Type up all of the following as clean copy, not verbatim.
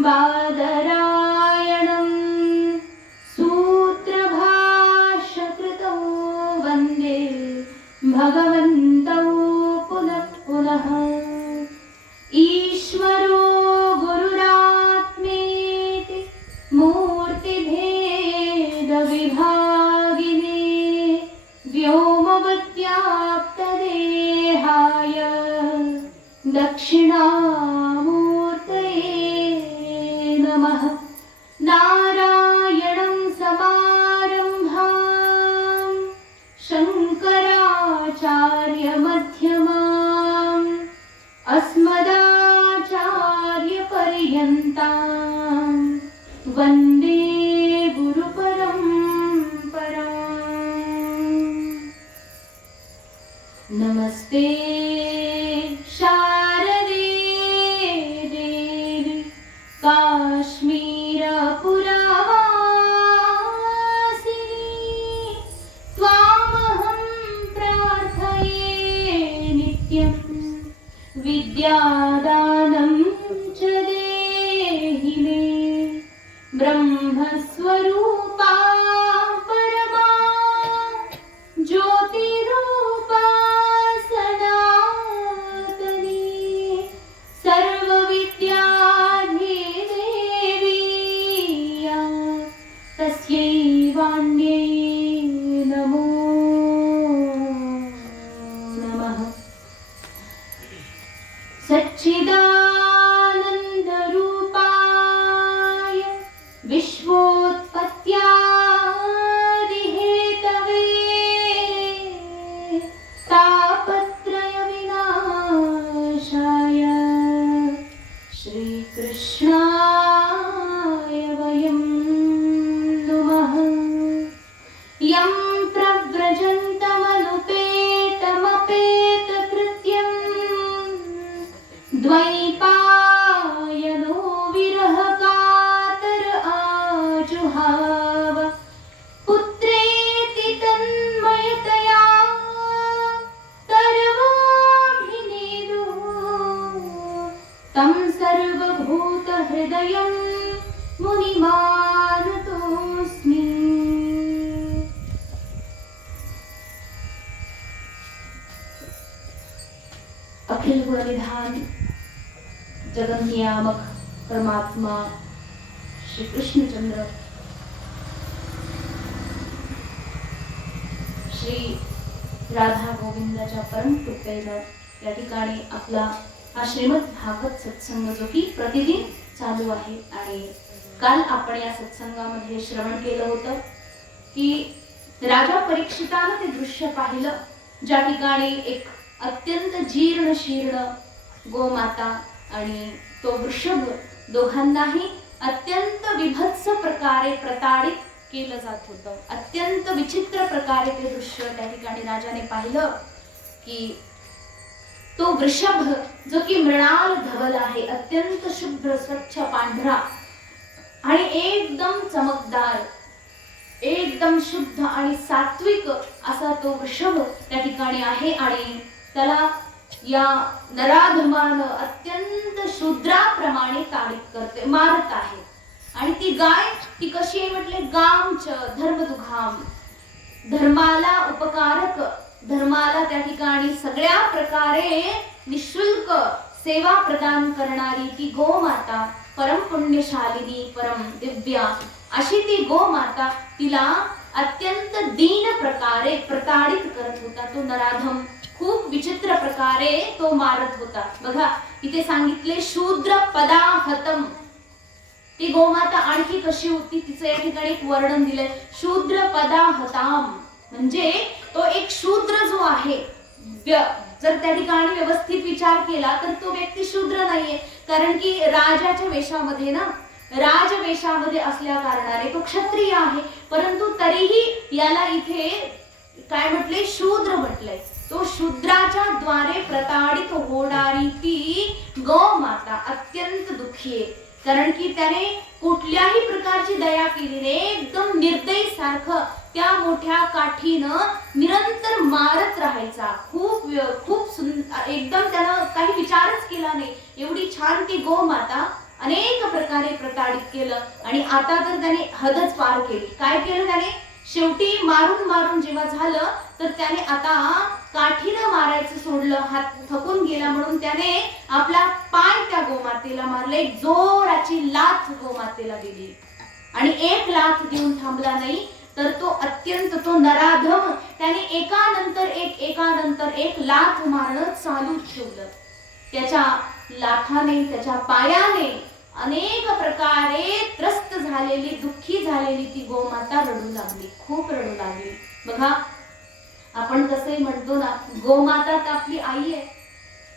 बादरायणं सूत्रभाष्यकृतौ वन्दे भगवन्तौ पुनः पुनः। ईश्वरो गुरुरात्मेति मूर्तिभेदविभागिने व्योमवद्व्याप्तदेहाय दक्षिणामूर्तये नमः। नारायणं समारम्भां शङ्कराचार्यमध्यमाम् अस्मदाचार्यपर्यन्तां वन्दे गुरुपरम्पराम्। नमस्ते शारदे देवी काश्मीरपुरवासिनी, त्वामहं प्रार्थये नित्यं विद्यादानं च देहि मे। ब्रह्मस्वरूपा परमा ज्योतिरूपा सनातनी, सर्वविद्याधिदेवी या तस्यै वाण्यै नमो नमः। सच्चिदानन्दरूपाय विश्वोत्पत्त्यादिहेतवे तापत्रयविनाशाय श्रीकृष्णाय वयं नुमः। यं प्रव्रजन्तमनुपेतमपेतकृत्यं द्वैपायनो विरहकातर आजुहाव। पुत्रेति तन्मयतया सर्वाभिनेदु तं सर्वभूतहृदयं मुनिमानतोऽस्मि। अखिल गुणनिधान जगन नियामक परमात्मा श्री कृष्णचंद्र श्री राधा गोविंदाच्या परम कृपेनं या ठिकाणी आपला हा श्रीमद भागवत सत्संग जो की प्रतिदिन चालू आहे। आणि काल आपण या सत्संगामध्ये श्रवण केलं होतं की राजा परीक्षितानं ते दृश्य पाहिलं ज्या ठिकाणी एक अत्यंत जीर्ण शीर्ण गोमाता आणि तो वृषभ दोघांनाही अत्यंत विभत्स प्रकारे प्रताडित केलं जात होतं। अत्यंत विचित्र प्रकारे ते दृश्य त्या ठिकाणी राजाने पाहिलं की तो वृषभ जो की मृणाल धवल आहे, अत्यंत शुभ्र स्वच्छ पांढरा आणि एकदम चमकदार, एकदम शुद्ध आणि सात्विक असा तो वृषभ त्या ठिकाणी आहे। आणि त्याला या नराधमानं अत्यंत शूद्राप्रमाणे ताडित करते, मारत आहे। आणि ती गाय ती कशी आहे म्हटले, गामच धर्मदुघाम, धर्माला उपकारक, धर्माला त्या ठिकाणी सगळ्या प्रकारे निशुल्क सेवा प्रदान करणारी ती गोमाता, परम पुण्यशालिनी, परम दिव्या अशी ती गोमाता तिला अत्यंत दीन प्रकारे प्रताडित करत होता। तो नराधम खूप विचित्र प्रकारे तो मारत होता। बघा इथे सांगितले शूद्र पदाहतम। ती गोमाता आणखी कशी होती तिचं या ठिकाणी एक वर्णन दिलंय, शूद्र पदाहताम, म्हणजे तो एक शूद्र जो आहे, जर त्या ठिकाणी व्यवस्थित विचार केला तर तो व्यक्ती शूद्र नाहीये, कारण की राजाच्या वेशामध्ये ना, राजवेशामध्ये असल्या कारणाने तो क्षत्रिय आहे, परंतु तरीही याला इथे काय म्हटले, शूद्र म्हटलंय। तो शूद्राच्या द्वारे प्रताडित होणारी ती गोमाता अत्यंत दुःखी आहे, कारण की त्याने कुठल्याही प्रकारची दया केली नाही, एकदम निर्दयी सारखं त्या मोठ्या काठीनं निरंतर मारत राहायचा। खूप एकदम त्यानं काही विचारच केला नाही, एवढी छान ती गोमाता अनेक प्रकार प्रकारे प्रताडित केलं आणि आता तर त्याने हदच पार केली. काय केलं त्याने? शेवटी मारून मारून जेव्हा झालं तर त्याने आता काठीनं मारायचं सोडलं. हात थकून गेला म्हणून त्याने आपला पाय त्या गोमातेला मारला. एक जोराची लाथ गोमातेला दिली आणि एक लाथ देऊन थांबला नाही तर तो अत्यंत तो नराधम त्याने एकानंतर एक लाथ मारणं चालू ठेवलं. त्याच्या लाथाने त्याच्या पायाने अनेक प्रकारे त्रस्त झालेली दुःखी झालेली ती गोमाता रडू लागली, खूप रडू लागली. बघा आपण कसंही म्हणतो ना, गोमाता तर आपली आई आहे,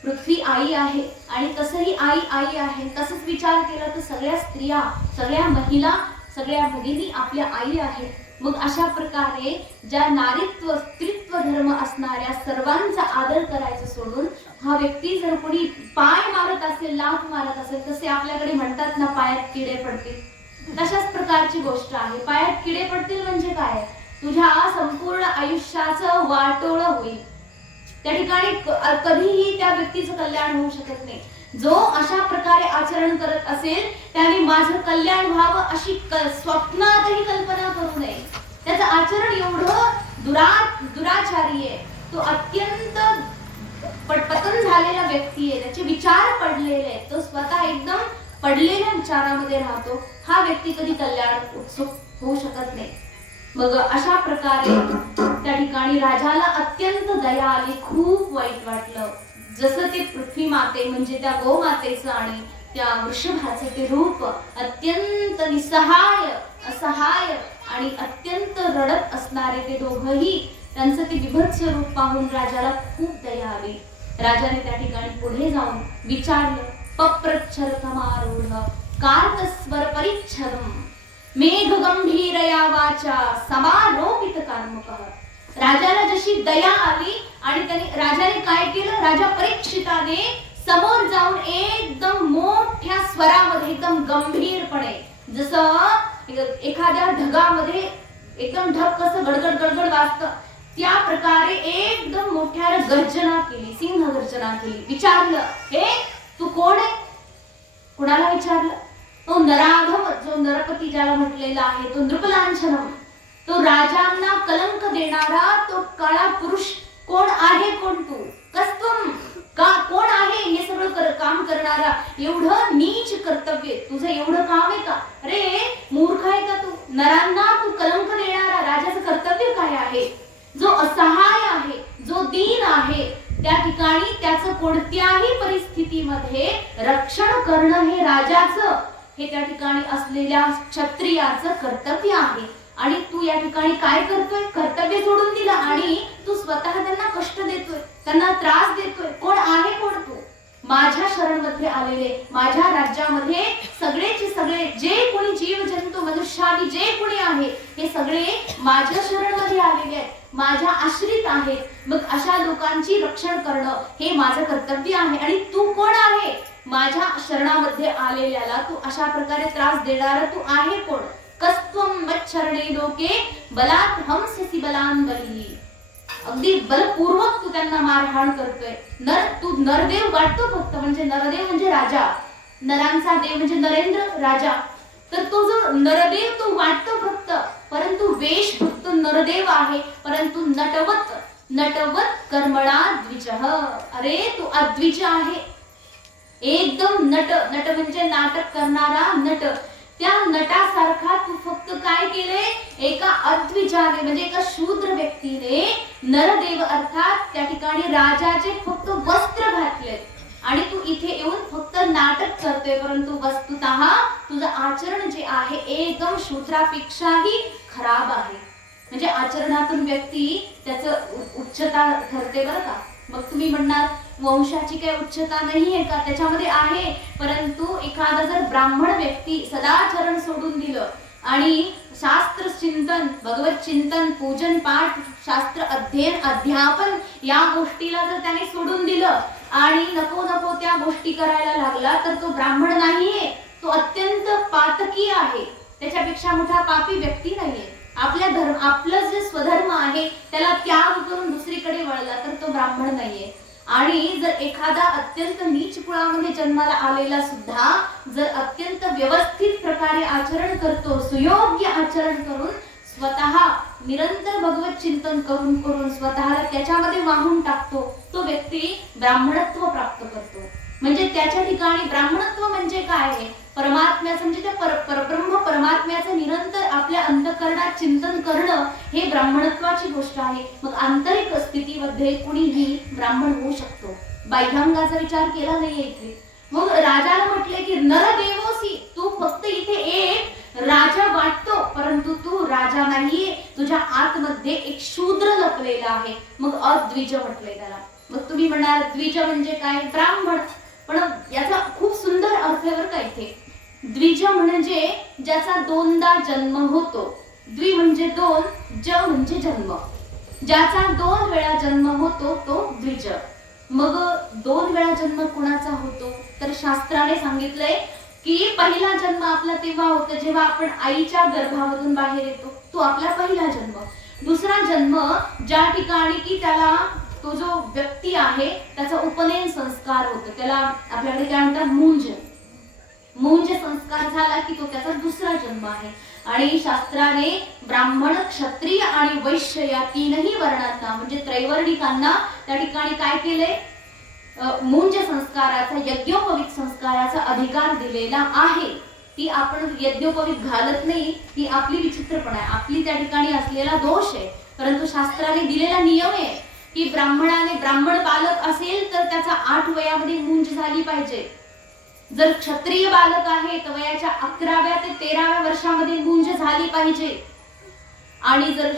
पृथ्वी आई आहे आणि तसंही आई आई आहे. तसंच विचार केला तर सगळ्या स्त्रिया, सगळ्या महिला, सगळ्या भगिनी आपल्या आई आहेत. मग अशा प्रकारे ज्या नारीत्व स्त्रीत्व धर्म असणाऱ्या सर्वांचा आदर करायचं सोडून हा व्यक्ती जर कोणी पाय मारत असेल, लाथ मारत असेल, तसे आपल्याकडे म्हणतात ना पायात किडे पडतील, तशाच प्रकारची गोष्ट आहे. पायात किडे पडतील म्हणजे काय? तुझ्या संपूर्ण आयुष्याचं वाटोळं होईल. त्या ठिकाणी कधीही त्या व्यक्तीचं कल्याण होऊ शकत नाही. जो अशा प्रकारे आचरण करत असेल त्याने माझं कल्याण व्हावं अशी स्वप्नातही कल्पना करू नये. त्याचं आचरण एवढं दुराचारी आहे, तो अत्यंत पतन झालेला व्यक्ती आहे, त्याचे विचार पडलेले आहेत, तो स्वतः एकदम पडलेल्या विचारामध्ये राहतो. हा व्यक्ती कधी कल्याण उत्सुक होऊ शकत नाही. मग अशा प्रकारे त्या ठिकाणी राजाला अत्यंत दया आली, खूप वाईट वाटलं. जसं ते पृथ्वी माते म्हणजे त्या गोमातेचं आणि त्या वृषभाचे ते रूप अत्यंत निसहाय असहाय आणि अत्यंत रडत असणारे ते दोघंही, त्यांचं ते विभत्स रूप पाहून राजाला खूप दया आली. राजाने त्या ठिकाणी पुढे जाऊन विचारलं, पप्रच्छरतमारूढ कार्तस्वर परिच्छरम मेघ गंभीरया वाचा समारोपित कार्मुकः. राजाला जशी दया आली आणि राजाने काय केलं, राजा परीक्षिताने समोर जाऊन एकदम मोठ्या स्वरामध्ये एकदम गंभीरपणे, जसं एखाद्या ढगामध्ये एकदम ढग कसं गडगड गडगड वाजतं त्या प्रकारे एकदम मोठ्या गर्जना केली, सिंह गर्जना केली. विचारलं, हे तू कोण आहे? कुणाला विचारलं? तो नराधम, जो नरपती ज्याला म्हटलेला आहे, तो नृपलांछनम, तो राजांना कलंक देणारा तो काळा पुरुष कोण आहे? कोण तू? कस्तम का कोण आहे हे सगळं काम करणारा? एवढं नीच कर्तव्य तुझं एवढं काम आहे का? अरे मूर्ख आहे का तू? नरांना तू कलंक देणारा राजाचं कर्तव्य काय आहे? जो असहाय आहे, जो दीन आहे, त्या ठिकाणी त्याचं कोणत्याही परिस्थितीमध्ये रक्षण करणं हे राजाचं, हे त्या ठिकाणी असलेल्या क्षत्रियाचं कर्तव्य आहे. आणि तू या ठिकाणी काय करतोय? कर्तव्य सोडून दिलं आणि तू स्वतः त्यांना कष्ट देतोय, त्यांना त्रास देतोय. कोण आहे कोण तू? माझ्या शरणमध्ये आलेले, माझ्या राज्यामध्ये सगळेचे सगळे जे कोणी जीव जंतू मनुष्यादी जे कोणी आहे हे सगळे माझ्या शरणमध्ये आलेले आहेत, माझ्या आश्रित आहेत. मग अशा लोकांची रक्षण करणं हे माझं कर्तव्य आहे. आणि तू कोण आहे? माझ्या शरणामध्ये आलेल्याला तू अशा प्रकारे त्रास देणारा तू आहे कोण? कस्त्वम मच्छरणे लोके बलात् हंससी बलान् बली. अगदी बलपूर्वक तू त्यांना मारहाण करतोय. तू नरदेव वाटतो फक्त, म्हणजे नरदेव म्हणजे राजा, नरांचा देव म्हणजे नरेंद्र राजा. तर तो जो नरदेव तो वाटतो फक्त, परंतु वेश फक्त नरदेव आहे, परंतु नटवत कर्मणा द्विजः. अरे तू अद्विज आहे, एकदम नट म्हणजे नाटक करणारा नट. त्या नटासारखा तू फक्त काय केले? एका अद्विजाने म्हणजे एका शूद्र व्यक्तीने नरदेव अर्थात त्या ठिकाणी राजाचे फक्त वस्त्र घातले आणि तू इथे येऊन फक्त नाटक करतोय, परंतु वस्तुतः तुझं आचरण जे आहे एकदम शूद्रापेक्षाही खराब आहे. म्हणजे आचरणातून व्यक्ती त्याचं उच्चता ठरते बरं का. मग तुम्ही म्हणणार वंशाची काही उच्चता नाहीये का? त्याच्यामध्ये आहे, परंतु एखादा जर ब्राह्मण व्यक्ती सदाचरण सोडून दिलं आणि शास्त्र चिंतन, भगवत चिंतन, पूजन पाठ, शास्त्र अध्ययन अध्यापन या गोष्टीला जर त्याने सोडून दिलं आणि नको नको त्या गोष्टी करायला लागला तर तो ब्राह्मण नाहीये, तो अत्यंत पातकी आहे. त्याच्यापेक्षा मोठा पापी व्यक्ती नाहीये. आपलं जे स्वधर्म आहे त्याला त्याग करून दुसरीकडे वळला तर तो ब्राह्मण नाहीये. आणि जर एखादा अत्यंत नीच कुळामध्ये जन्माला आलेला सुद्धा जर अत्यंत व्यवस्थित प्रकारे आचरण करतो, सुयोग्य आचरण करून स्वतः निरंतर भगवत चिंतन करून करून स्वतःला त्याच्यामध्ये वाहून टाकतो, तो व्यक्ती ब्राह्मणत्व प्राप्त करतो. म्हणजे त्याच्या ठिकाणी ब्राह्मणत्व म्हणजे काय आहे? परमात्म्याचं म्हणजे त्या परब्रह्म परमात्म्याचं निरंतर आपल्या अंतःकरणात चिंतन करणं हे ब्राह्मणत्वाची गोष्ट आहे. मग आंतरिक स्थितीमध्ये कुणीही ब्राह्मण होऊ शकतो, बाह्यांगाचा विचार केला नाहीये इथे. मग राजाला म्हटले की नरदेवोसी, तू फक्त इथे एक राजा वाटतो परंतु तू राजा नाहीये, तुझ्या आतमध्ये एक शूद्र लपलेला आहे. मग अद्विज म्हटले त्याला. मग तुम्ही म्हणाल द्विज म्हणजे काय? ब्राह्मण. पण याचा खूप सुंदर अर्थ आहे बरं का इथे. द्विज म्हणजे ज्याचा दोनदा जन्म होतो. द्वि म्हणजे दोन, ज म्हणजे जन्म. ज्याचा 2 वेळा जन्म होतो तो द्विज. मग 2 वेळा जन्म कोणाचा होतो? तर शास्त्राने सांगितलंय की पहिला जन्म आपला तेव्हा होतो जेव्हा आपण आईच्या गर्भामधून बाहेर येतो, तो आपला पहिला जन्म. दुसरा जन्म ज्या ठिकाणी की त्याला तो जो व्यक्ती आहे त्याचा उपनयन संस्कार होतो, त्याला आपल्याकडे काय म्हणतात? मुंज संस्कार झाला की तो त्याचा दुसरा जन्म आहे. आणि शास्त्राने ब्राह्मण, क्षत्रिय आणि वैश्य या तीनही वर्णांना म्हणजे त्रैवर्णिकांना त्या ठिकाणी काय केले? मुंज संस्काराचा, यज्ञोपवीत संस्काराचा अधिकार दिलेला आहे. ती आपण यज्ञोपवीत घालत नाही, ती आपली विचित्रपणा आहे, आपली त्या ठिकाणी असलेला दोष आहे. परंतु शास्त्राने दिलेला नियम आहे की ब्राह्मणाने ब्राह्मण बालक असेल तर त्याचा 8 वयामध्ये मुंज झाली पाहिजे. जर क्षत्रिय बालक आहे तर वयाच्या 11व्या ते 13व्या वर्षामध्ये मुंज झाली पाहिजे. आणि जर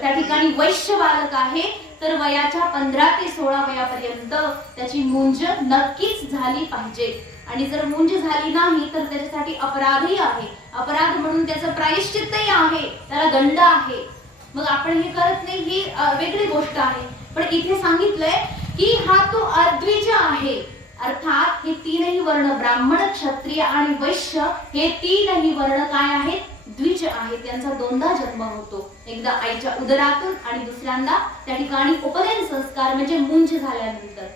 त्या ठिकाणी वैश्य बालक आहे तर वयाच्या 15 ते 16 वयापर्यंत त्याची मुंज नक्कीच झाली पाहिजे. आणि जर मुंज झाली नाही तर त्याच्यासाठी अपराधही आहे, अपराध म्हणून त्याचं प्रायश्चित्तही आहे, त्याला दंड आहे. मग आपण हे करत नाही ही वेगळी गोष्ट आहे. पण इथे सांगितलंय की हा तो अद्विज आहे. अर्थात हे तीनही वर्ण ब्राह्मण, क्षत्रिय आणि वैश्य हे तीनही वर्ण काय आहेत? द्विज आहेत. त्यांचा 2दा जन्म होतो, एकदा आईच्या उदरातून आणि दुसऱ्यांदा त्या ठिकाणी उपनयन संस्कार म्हणजे मुंज झाल्यानंतर.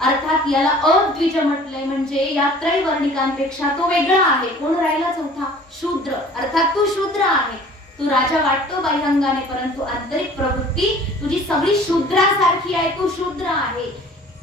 अर्थात याला अद्विज म्हटलंय म्हणजे या त्रैवर्णिकांपेक्षा तो वेगळा आहे. कोण राहिला? चौथा, शूद्र. अर्थात तू शूद्र आहे. तू राजा वाटतो बाह्यांगाने परंतु आंतरिक प्रवृत्ती तुझी सगळी शूद्रासारखी आहे, तू शूद्र आहे.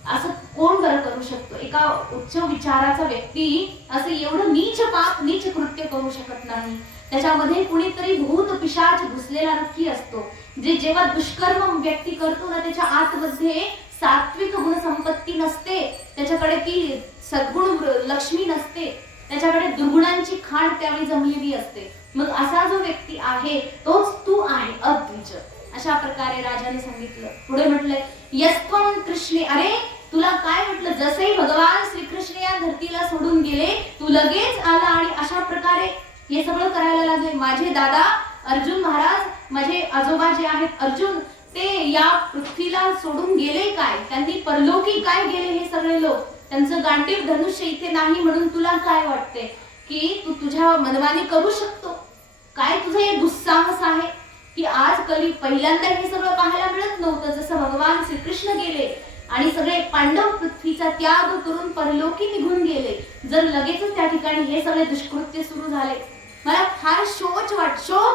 असं कोण बरं करू शकतो? एका उच्च विचाराचा व्यक्ती असं एवढं नीच पाप, नीच कृत्य करू शकत नाही. त्याच्यामध्ये कुणीतरी भूत पिशाच घुसलेला नक्की असतो. जे जेव्हा दुष्कर्म व्यक्ती करतो ना त्याच्या आतमध्ये सात्विक गुण संपत्ती नसते, त्याच्याकडे ती सद्गुण लक्ष्मी नसते, त्याच्याकडे दुर्गुणांची खाण त्यावेळी जमलेली असते. मग असा जो व्यक्ती आहे तोच तू आहे, अद्विज. अशा प्रकारे राजाने सांगितलं. पुढे म्हटलंय यस्त्वं कृष्णे, अरे तुला काय म्हटलं? जसे भगवान श्रीकृष्ण या धरतीला सोडून गेले तू लगेच आला आणि अशा प्रकारे हे सगळं करायला लागले. माझे दादा अर्जुन महाराज, माझे आजोबा जे आहेत अर्जुन, ते या पृथ्वीला सोडून गेले काय? त्यांनी परलोकी काय गेले हे सगळे लोक? त्यांचं गांडीव धनुष्य इथे नाही म्हणून तुला काय वाटते की तू तुझ्या मनमानी करू शकतो? काय तुझं हे दुस्साहस आहे की आज कली पहिल्यांदा हे सगळं पाहायला मिळत नव्हतं. जसं भगवान श्रीकृष्ण गेले आणि सगळे पांडव पृथ्वीचा त्याग करून परलोकी निघून गेले, जर लगेचच त्या ठिकाणी हे सगळे दुष्कृत्य सुरू झाले, मला फार शोक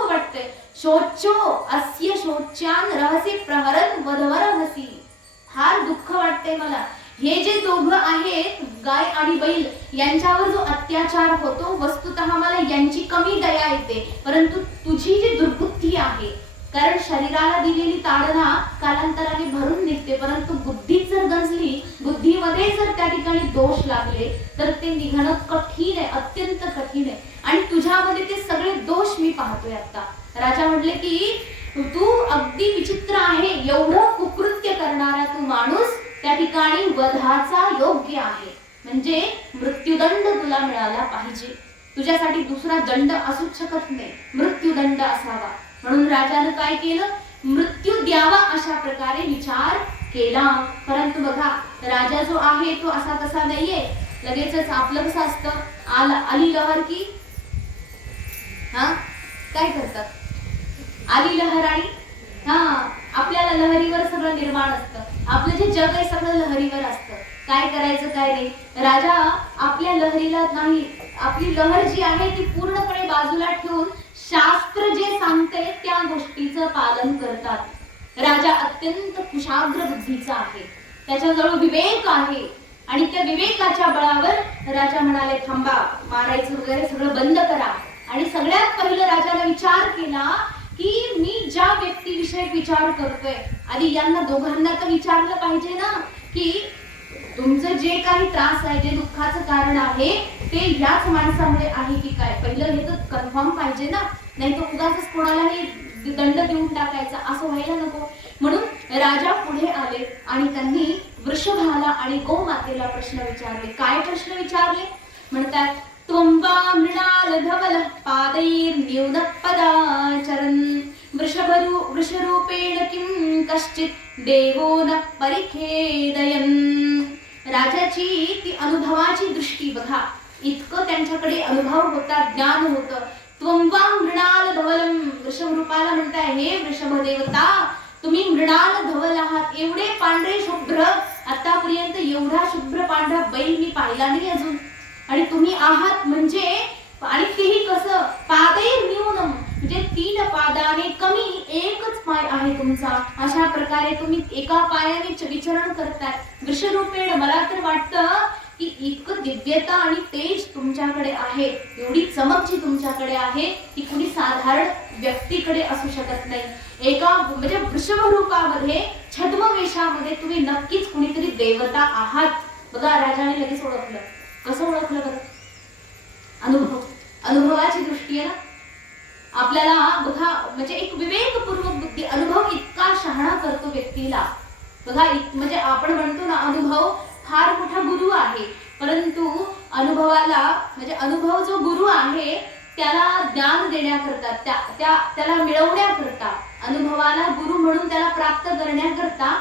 वाटते. शोचो अस्य शोच्यान रहसी प्रहरन वधवरहसी. फार दुःख वाटते मला. हे जे दोघं आहेत गाय आणि बैल यांच्यावर जो अत्याचार होतो, वस्तुतः मला यांची कमी दया येते. परंतु तुझी जी दुर्बुद्धी आहे, कारण शरीराला दिलेली ताडना कालांतराने भरून निघते, परंतु बुद्धी जर गंजली, बुद्धीमध्ये जर त्या ठिकाणी दोष लागले तर ते निघणं कठीण आहे, अत्यंत कठीण आहे. आणि तुझ्यामध्ये ते सगळे दोष मी पाहतोय आता. राजा म्हटले की तू अगदी विचित्र आहे, एवढं कुकृत्य करणारा तू माणूस त्या ठिकाणी वधाचा योग्य आहे. म्हणजे मृत्यूदंड तुला मिळाला पाहिजे. तुझ्यासाठी दुसरा दंड असूच शकत नाही, मृत्यूदंड असावा. म्हणून राजाने काय केलं? मृत्यू द्यावा अशा प्रकारे विचार केला. परंतु बघा राजा जो आहे तो असा तसा नाहीये. लगेचच आपलं कसं असतं, आली लहर की काय करतात? आली लहर आणि आपल्याला लहरीवर सगळं निर्माण असतं. आपलं जे जग आहे सगळं लहरीवर असतं, काय करायचं काय नाही. राजा आपल्या लहरीला नाही, आपली लहर जी आहे ती पूर्णपणे बाजूला ठेवून शास्त्र जे सांगते त्या गोष्टीचं पालन करतात. राजा अत्यंत कुशाग्र बुद्धीचा आहे, त्याच्याजवळ विवेक आहे आणि त्या विवेकाच्या बळावर राजा म्हणाले थांबा, मारायचं वगैरे सगळं बंद करा. आणि सगळ्यात पहिलं राजाला विचार केला की मी ज्या व्यक्तीविषयी विचार करतोय, आधी यांना दोघांना तर विचारलं पाहिजे ना की तुमचं जे काही त्रास आहे, जे दुःखाचं कारण आहे ते ह्याच माणसामुळे आहे की काय, पहिलं हे तर कन्फर्म पाहिजे ना, नाही तर उगाच कोणालाही दंड देऊन टाकायचा असं व्हायला नको. म्हणून राजा पुढे आले आणि त्यांनी वृषभाला आणि गोमातेला प्रश्न विचारले. काय प्रश्न विचारले? म्हणतात त्वं वा मृणाल धवल पादैर्न्यूनः पदाचरन् वृषरूपेण किं कश्चित् देवो न परिखेदयन्. राजाची ती अनुभवाची दृष्टी बघा, इतकं त्यांच्याकडे अनुभव होता, ज्ञान होतं. त्वं वा मृणाल धवलम, वृषभ रूपाला म्हणताय हे वृषभ देवता तुम्ही मृणाल धवल आहात, एवढे पांढरे शुभ्र, आतापर्यंत एवढा शुभ्र पांढरा बैल मी पाहिला नाही अजून, आणि तुम्ही आहात म्हणजे, आणि तेही कसं पादैर्न्यूनम, म्हणजे 3 पादाने कमी, एकच पाय आहे तुमचा, अशा प्रकारे तुम्ही एका पायाने विचरण करताय. वृषरूपेण मला तर वाटतं की इतकं दिव्यता आणि तेज तुमच्याकडे आहे, एवढी चमक जी तुमच्याकडे आहे ती कुणी साधारण व्यक्तीकडे असू शकत नाही. एका म्हणजे वृषभ रूपामध्ये छद्मवेशामध्ये तुम्ही नक्कीच कुणीतरी देवता आहात. बघा राजाने लगेच ओळखलं. कसं ओळखलं बरं? अनुभवाची दृष्टी आहे ना आपल्याला. बघा म्हणजे एक विवेकपूर्वक बुद्धी, अनुभव इतका शहाणा करतो व्यक्तीला. बघा म्हणजे आपण म्हणतो ना अनुभव फार मोठा गुरु आहे, परंतु अनुभवाला म्हणजे अनुभव जो गुरु आहे त्याला ज्ञान देण्याकरता, त्याला मिळवण्याकरता, अनुभवाला गुरु म्हणून त्याला प्राप्त करण्याकरता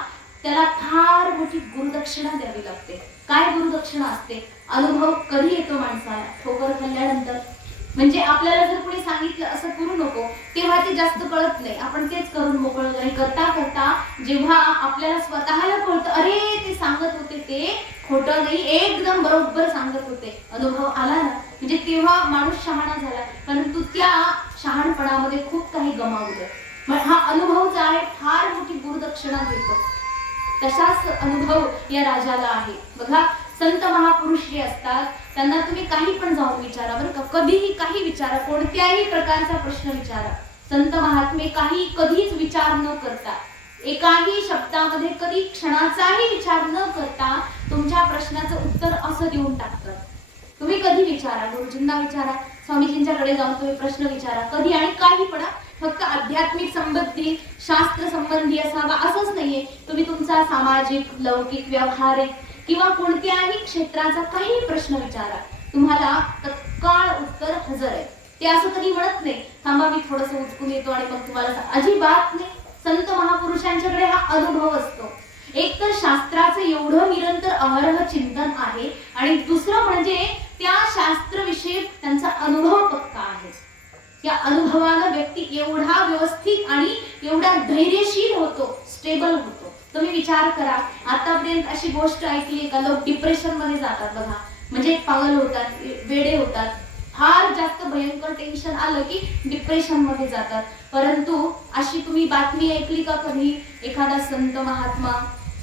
त्याला फार मोठी गुरुदक्षिणा द्यावी लागते. काय गुरुदक्षिणा असते? अनुभव कधी येतो माणसाला? ठोकर खाल्ल्यानंतर. म्हणजे आपल्याला जर कोणी सांगितलं असं करू नको, तेव्हा ते जास्त कळत नाही, आपण तेच करून मोकळं नाही. करता करता जेव्हा आपल्याला स्वतःला कळतं अरे ते सांगत होते ते खोटं नाही, एकदम बरोबर सांगत होते, अनुभव आला ना, म्हणजे तेव्हा माणूस शहाणा झाला. परंतु त्या शहाणपणामध्ये खूप काही गमावलं. मग हा अनुभव जो आहे फार मोठी गुरुदक्षिणा देतो. तसाच अनुभव या राजाला आहे. बघा संत महापुरुष जे असतात त्यांना तुम्ही काही पण जाऊन विचारा बरं का, कधीही काही विचारा, कोणत्याही प्रकारचा प्रश्न विचारा. संत महात्मे काही कधीच विचार न करता, एकाही शब्दामध्ये कधी क्षणाचाही विचार न करता तुमच्या प्रश्नाचं उत्तर असं देऊन टाकतात. तुम्ही कधी विचारा, गुरुजींना विचारा, स्वामीजींच्याकडे जाऊन तुम्ही प्रश्न विचारा कधी, आणि काही पण फक्त आध्यात्मिक संबंधी शास्त्र संबंधी असावा असंच नाहीये. तुम्ही तुमचा सामाजिक, लौकिक, व्यावहारिक किंवा कोणत्याही क्षेत्राचा काही प्रश्न विचारा, तुम्हाला तत्काळ उत्तर हजर आहे. ते असं कधी म्हणत नाही थांबा मी थोडस उचकून येतो आणि मग तुम्हाला, अजिबात नाही. संत महापुरुषांच्याकडे हा अनुभव असतो. एक तर शास्त्राचं एवढं निरंतर अहरह चिंतन आहे, आणि दुसरं म्हणजे त्या शास्त्रविषयी त्यांचा अनुभव पक्का आहे. या अनुभवानं व्यक्ती एवढा व्यवस्थित आणि एवढा धैर्यशील होतो, स्टेबल होतो. तुम्ही विचार करा, आतापर्यंत अशी गोष्ट ऐकली का लोक डिप्रेशन मध्ये जातात बघा, म्हणजे पागल होतात, वेडे होतात, फार जास्त भयंकर टेन्शन आलं की डिप्रेशन मध्ये जातात. परंतु अशी तुम्ही बातमी ऐकली का कधी? एखादा संत महात्मा,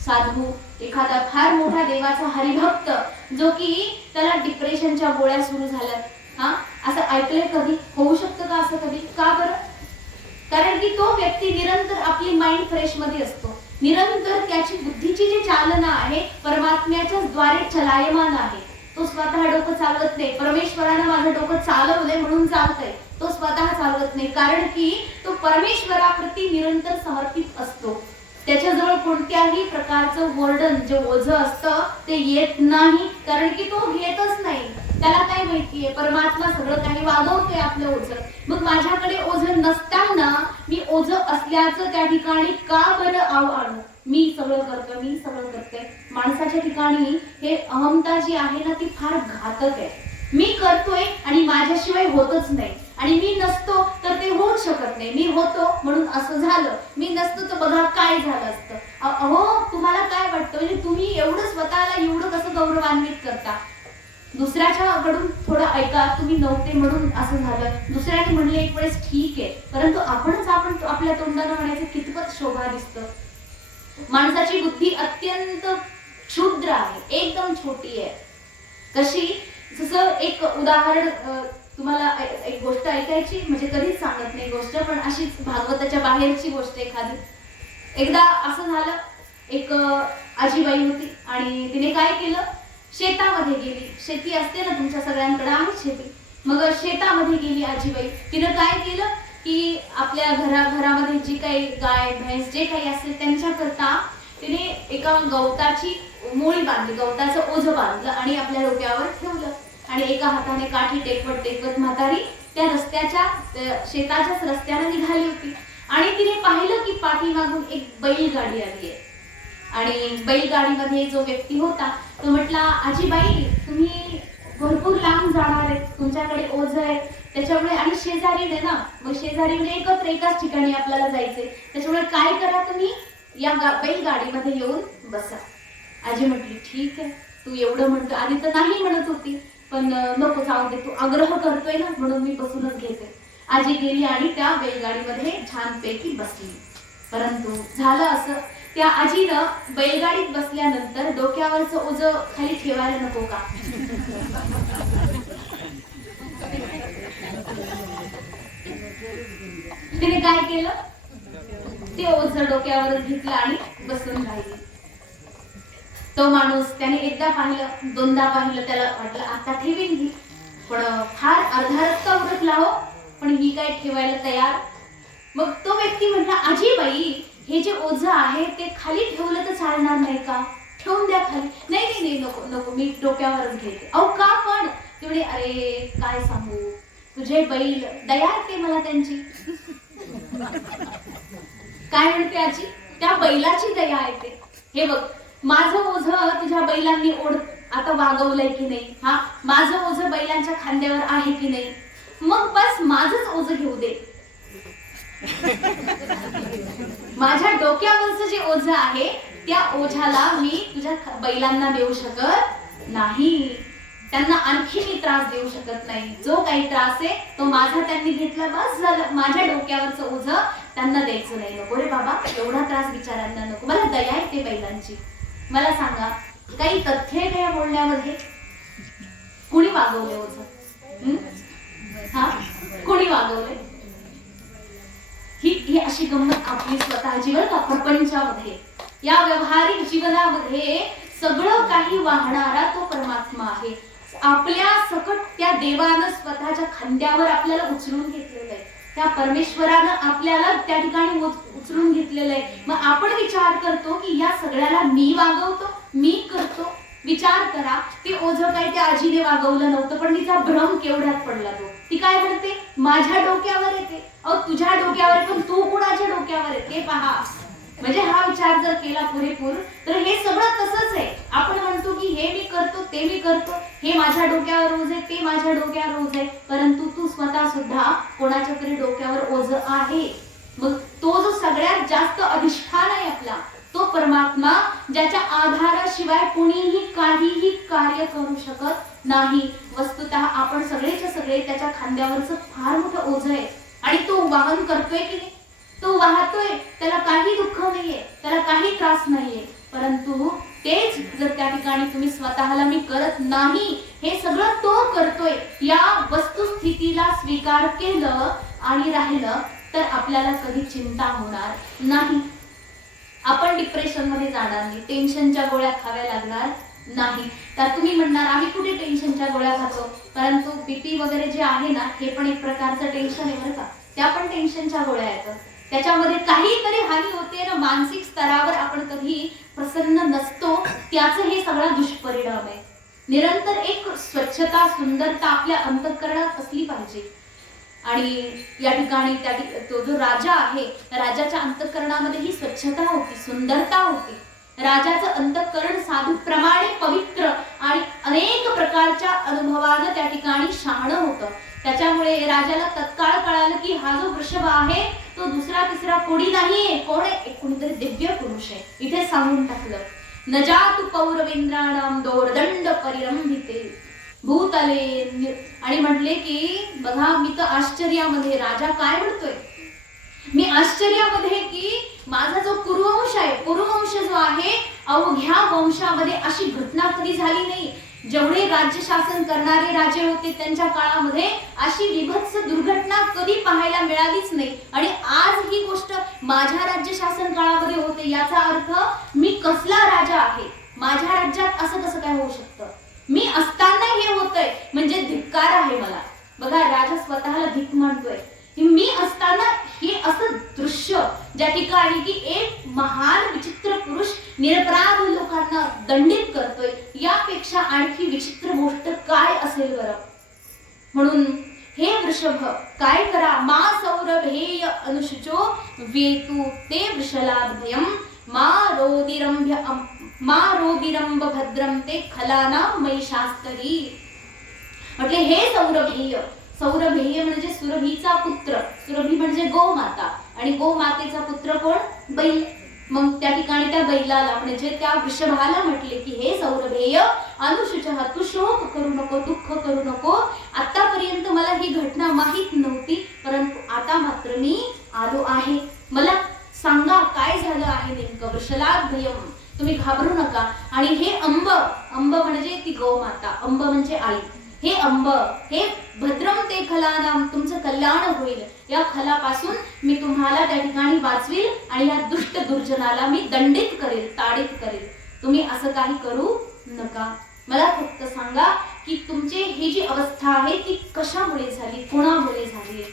साधू, एखादा फार मोठा देवाचा हरिभक्त जो की त्याला डिप्रेशनच्या गोळ्या सुरू झाल्यात, हा असं ऐकलंय कधी? होऊ शकतं का असं कधी? का बरं? कारण की तो व्यक्ती निरंतर आपली माइंड फ्रेश मध्ये असतो, निरंतर त्याची बुद्धीची जी चालना आहे परमात्म्याच्या द्वारे चलायमान आहे. तो स्वतः डोकं चालवत नाही, परमेश्वरानं माझं डोकं चालवलंय म्हणून चालतंय, तो स्वतः चालवत नाही. कारण की तो परमेश्वराप्रती निरंतर समर्पित असतो. त्याच्याजवळ कोणत्याही प्रकारचं वर्डन जे ओझं असतं ते येत नाही, कारण की तो घेतच नाही. त्याला काय माहितीये परमात्मा सगळं काही वागवतोय आपलं ओझं. मग माझ्याकडे ओझं नसताना मी ओझं असल्याचं त्या ठिकाणी का बरं आणू? मी सगळं करतो, मी सगळं करते. माणसाच्या ठिकाणी हे अहमता जी आहे ना ती फार घातक आहे. मी करतोय आणि माझ्याशिवाय होतच नाही, आणि मी नसतो तर ते होऊच शकत नाही, मी होतो म्हणून असं झालं, मी नसतो तर बघा काय झालं असतं. अहो तुम्हाला काय वाटतं, म्हणजे तुम्ही एवढं स्वतःला एवढं कसं गौरवान्वित करता? दुसऱ्याच्याकडून थोडं ऐका, तुम्ही नव्हते म्हणून असं झालं, दुसऱ्याने म्हणले एक वेळेस ठीक आहे, परंतु आपण आपल्या तोंडानं म्हणायचं कितपत शोभा दिसतं. माणसाची बुद्धी अत्यंत क्षुद्र आहे, एकदम छोटी आहे. कशी, जसं एक उदाहरण तुम्हाला एक गोष्ट ऐकायची, म्हणजे कधीच सांगत नाही गोष्ट, पण अशीच भागवताच्या बाहेरची गोष्ट एखादी. एकदा असं झालं, एक आजीबाई होती आणि तिने काय केलं, शेतामध्ये गेली. शेती असते ना, तुमच्या सगळ्यांकडे आहे शेती. मग शेतामध्ये गेली आजीबाई. तिनं काय केलं की आपल्या घरामध्ये जी काही गाय म्हैस जे काही असेल त्यांच्याकरता तिने एका गवताची मोळी बांधली, गवताचं ओझं बांधलं आणि आपल्या डोक्यावर ठेवलं. आणि एका हाताने काठी टेकवत म्हातारी त्या रस्त्याच्या शेताच्याच रस्त्याने निघाली होती. आणि तिने पाहिलं की पाठीमागून एक बैलगाडी आली आहे. आणि बैलगाडीमध्ये जो व्यक्ती होता तो म्हटला, आजीबाई तुम्ही भरपूर लांब जाणार आहे, तुमच्याकडे ओझं आहे, त्याच्यामुळे आणि शेजारी आहे ना, मग शेजारी म्हणजे एकत्र एकाच ठिकाणी आपल्याला जायचंय, त्याच्यामुळे काय करा, तुम्ही या बैलगाडीमध्ये येऊन बसा. आजी म्हटली ठीक आहे, तू एवढं म्हणतो, आधी तर नाही म्हणत होती, पण नको जाऊ दे, तू आग्रह करतोय ना म्हणून मी बसूनच घेते. आजी गेली आणि त्या बैलगाडीमध्ये छानपैकी बसली. परंतु झालं असं, त्या आजीनं बैलगाडीत बसल्यानंतर डोक्यावरचं ओझं खाली ठेवायला नको का? तिने काय केलं, ते ओझं डोक्यावरच घेतलं आणि बसून राहिली. तो माणूस त्याने एकदा पाहिलं, दोनदा पाहिलं, त्याला वाटलं आता ठेवीन ही, पण फार अर्धा रस्ता उरकला हो, पण ही काय ठेवायला तयार. मग तो व्यक्ती म्हटला, आजीबाई हे जे ओझं आहे ते खाली ठेवलं तर चालणार नाही का, ठेवून द्या खाली. नाही नाही नाही, नको नको, मी डोक्यावरच घेते. अहो का पण? ते म्हणे, अरे काय सांगू, तुझे बैल दया येते मला त्यांची. काय म्हणते आजी, त्या बैलाची दया येते. हे बघ, माझं ओझं तुझ्या बैलांनी आता वागवलंय की नाही, हा माझं ओझं बैलांच्या खांद्यावर आहे की नाही, मग बस माझंच ओझं घेऊ दे. माझ्या डोक्यावरचं जे ओझं आहे त्या ओझ्याला मी तुझ्या बैलांना देऊ शकत नाही, त्यांना आणखी मी त्रास देऊ शकत नाही. जो काही त्रास आहे तो माझा त्यांनी घेतला, बस झालं. माझ्या डोक्यावरचं ओझं त्यांना द्यायचं नाही. नको रे बाबा, एवढा त्रास बिचारांना नको, मला दया येते बैलांची. मला सांगा, काही तथ्य आहे या बोलण्यामध्ये? कुणी वागवले ओझं? हा, कुणी वागवले? ही अशी गंमत आपली स्वतःची बरं का. प्रपंचामध्ये, या व्यावहारिक जीवनामध्ये सगळं काही वाहणारा तो परमात्मा आहे. आपल्या सकट त्या देवानं स्वतःच्या खांद्यावर आपल्याला उचलून घेतलेलं आहे. त्या परमेश्वरानं आपल्याला त्या ठिकाणी उचलून घेतलेलं आहे. मग आपण विचार करतो की या सगळ्याला मी वागवतो, मी करतो. विचार करा, ते ओझं काही त्या आजीने वागवलं नव्हतं, पण तिचा भ्रम केवढ्यात पडला तो. ती काय म्हणते, माझ्या डोक्यावर येते. अहो तुझ्या डोक्यावर, पण तू कुणाच्या डोक्यावर येते पहा. म्हणजे हा विचार जर केला पुरेपूर, तर हे सगळं तसंच आहे. आपण म्हणतो की हे मी करतो, ते मी करतो, हे माझ्या डोक्यावर ओझ आहे, ते माझ्या डोक्यावर ओझ आहे, परंतु तू स्वतः सुद्धा कोणाच्या तरी डोक्यावर ओझ आहे. मग तो जो सगळ्यात जास्त अधिष्ठान आहे आपला, तो परमात्मा, ज्याच्या आधाराशिवाय कोणीही काहीही कार्य करू शकत नाही. वस्तुतः आपण सगळेच्या सगळे त्याच्या खांद्यावरचं फार मोठं ओझ आहे आणि तो वहन करतोय की नाही, तो वाहतोय, त्याला काही दुःख नाहीये, त्याला काही त्रास नाहीये. परंतु तेच जर त्या ठिकाणी तुम्ही स्वतःला मी करत नाही, हे सगळं तो करतोय, या वस्तुस्थितीला स्वीकार केलं आणि राहिलं तर आपल्याला कधी चिंता होणार नाही. आपण डिप्रेशन मध्ये जाणार नाही, टेन्शनच्या गोळ्या खाव्या लागणार नाही. तर तुम्ही म्हणणार आम्ही कुठे टेन्शनच्या गोळ्या खातो, परंतु बीपी वगैरे जे आहे ना, हे पण एक प्रकारचं टेन्शन आहे बरं का. त्या पण टेन्शनच्या गोळ्या आहेत. त्याच्यामध्ये काहीतरी हानी होते ना, मानसिक स्तरावर आपण कधी प्रसन्न नसतो, त्याचं हे सगळा दुष्परिणाम आहे. निरंतर एक स्वच्छता, सुंदरता आपल्या अंतःकरणात असली पाहिजे. आणि या ठिकाणी तो जो राजा आहे, राजाच्या अंतःकरणामध्ये ही स्वच्छता होती, सुंदरता होती. राजाचं अंतःकरण साधूप्रमाणे पवित्र आणि अनेक प्रकारच्या अनुभवानं त्या ठिकाणी शहाणं होतं. त्याच्यामुळे राजाला तत्काळ कळालं की हा जो वृषभ आहे तो दुसरा तिसरा कोणी नाहीये, कोण आहे, कोणीतरी दिव्य पुरुष आहे. इथे सांगून टाकलं, न जातु पौरवेंद्राणाम दोर्दंड परिरंभिते भूतले. आणि म्हटले की बघा मी तर आश्चर्यामध्ये, राजा काय म्हणतोय, मी आश्चर्यामध्ये की माझा जो कुरुवंश आहे, कुरुवंश जो आहे, अवघ्या वंशामध्ये अशी घटना कधी झाली नाही. जेवढे राज्य शासन करणारे राजे होते त्यांच्या काळामध्ये अशी विभत्स दुर्घटना कधी पाहायला मिळालीच नाही. आणि आज ही गोष्ट माझ्या राज्य शासन काळामध्ये होते, याचा अर्थ मी कसला राजा आहे, माझ्या राज्यात असं कसं काय होऊ शकतं, मी असताना हे होतंय म्हणजे धिक्कार आहे मला. बघा राजा स्वतःला धिक मानतोय, मी असताना हे असं दृश्य ज्या ठिकाणी की एक महान विचित्र पुरुष निरपराध लोकांना दंडित करतोय, यापेक्षा आणखी विचित्र गोष्ट काय असेल बरं. म्हणून हे वृषभ काय करा, मा सौरभेय अनुशुचो वेतु ते वृषलाभयम मा रोदिरंभ भद्रम ते खलाना मैशास्तरी. म्हटले हे सौरभेय, सौरभेय म्हणजे सुरभीचा पुत्र, सुरभी म्हणजे गोमाता, आणि गोमातेचा पुत्र कोण, बैल. मग त्या ठिकाणी त्या बैलाला म्हणजे त्या वृषभाला म्हटले की हे सौरभेय अनुशुचः, तू शोक करू नको, दुःख करू नको. आतापर्यंत मला ही घटना माहित नव्हती, परंतु आता मात्र मी आलो आहे, मला सांगा काय झालं आहे नेमकं. वृषलाभयम, तुम्ही घाबरू नका. आणि हे अंब, अंब म्हणजे ती गोमाता, अंब म्हणजे आई, हे अंब, हे भद्रम ते खलानाम, तुमचं कल्याण होईल, या खलापासून मी तुम्हाला त्या ठिकाणी वाचवील आणि या दुष्ट दुर्जनाला मी दंडित करेल, ताडित करेल. तुम्ही असं काही करू नका. मला फक्त सांगा की तुमची ही जी अवस्था आहे ती कशामुळे झाली, कोणामुळे झाली.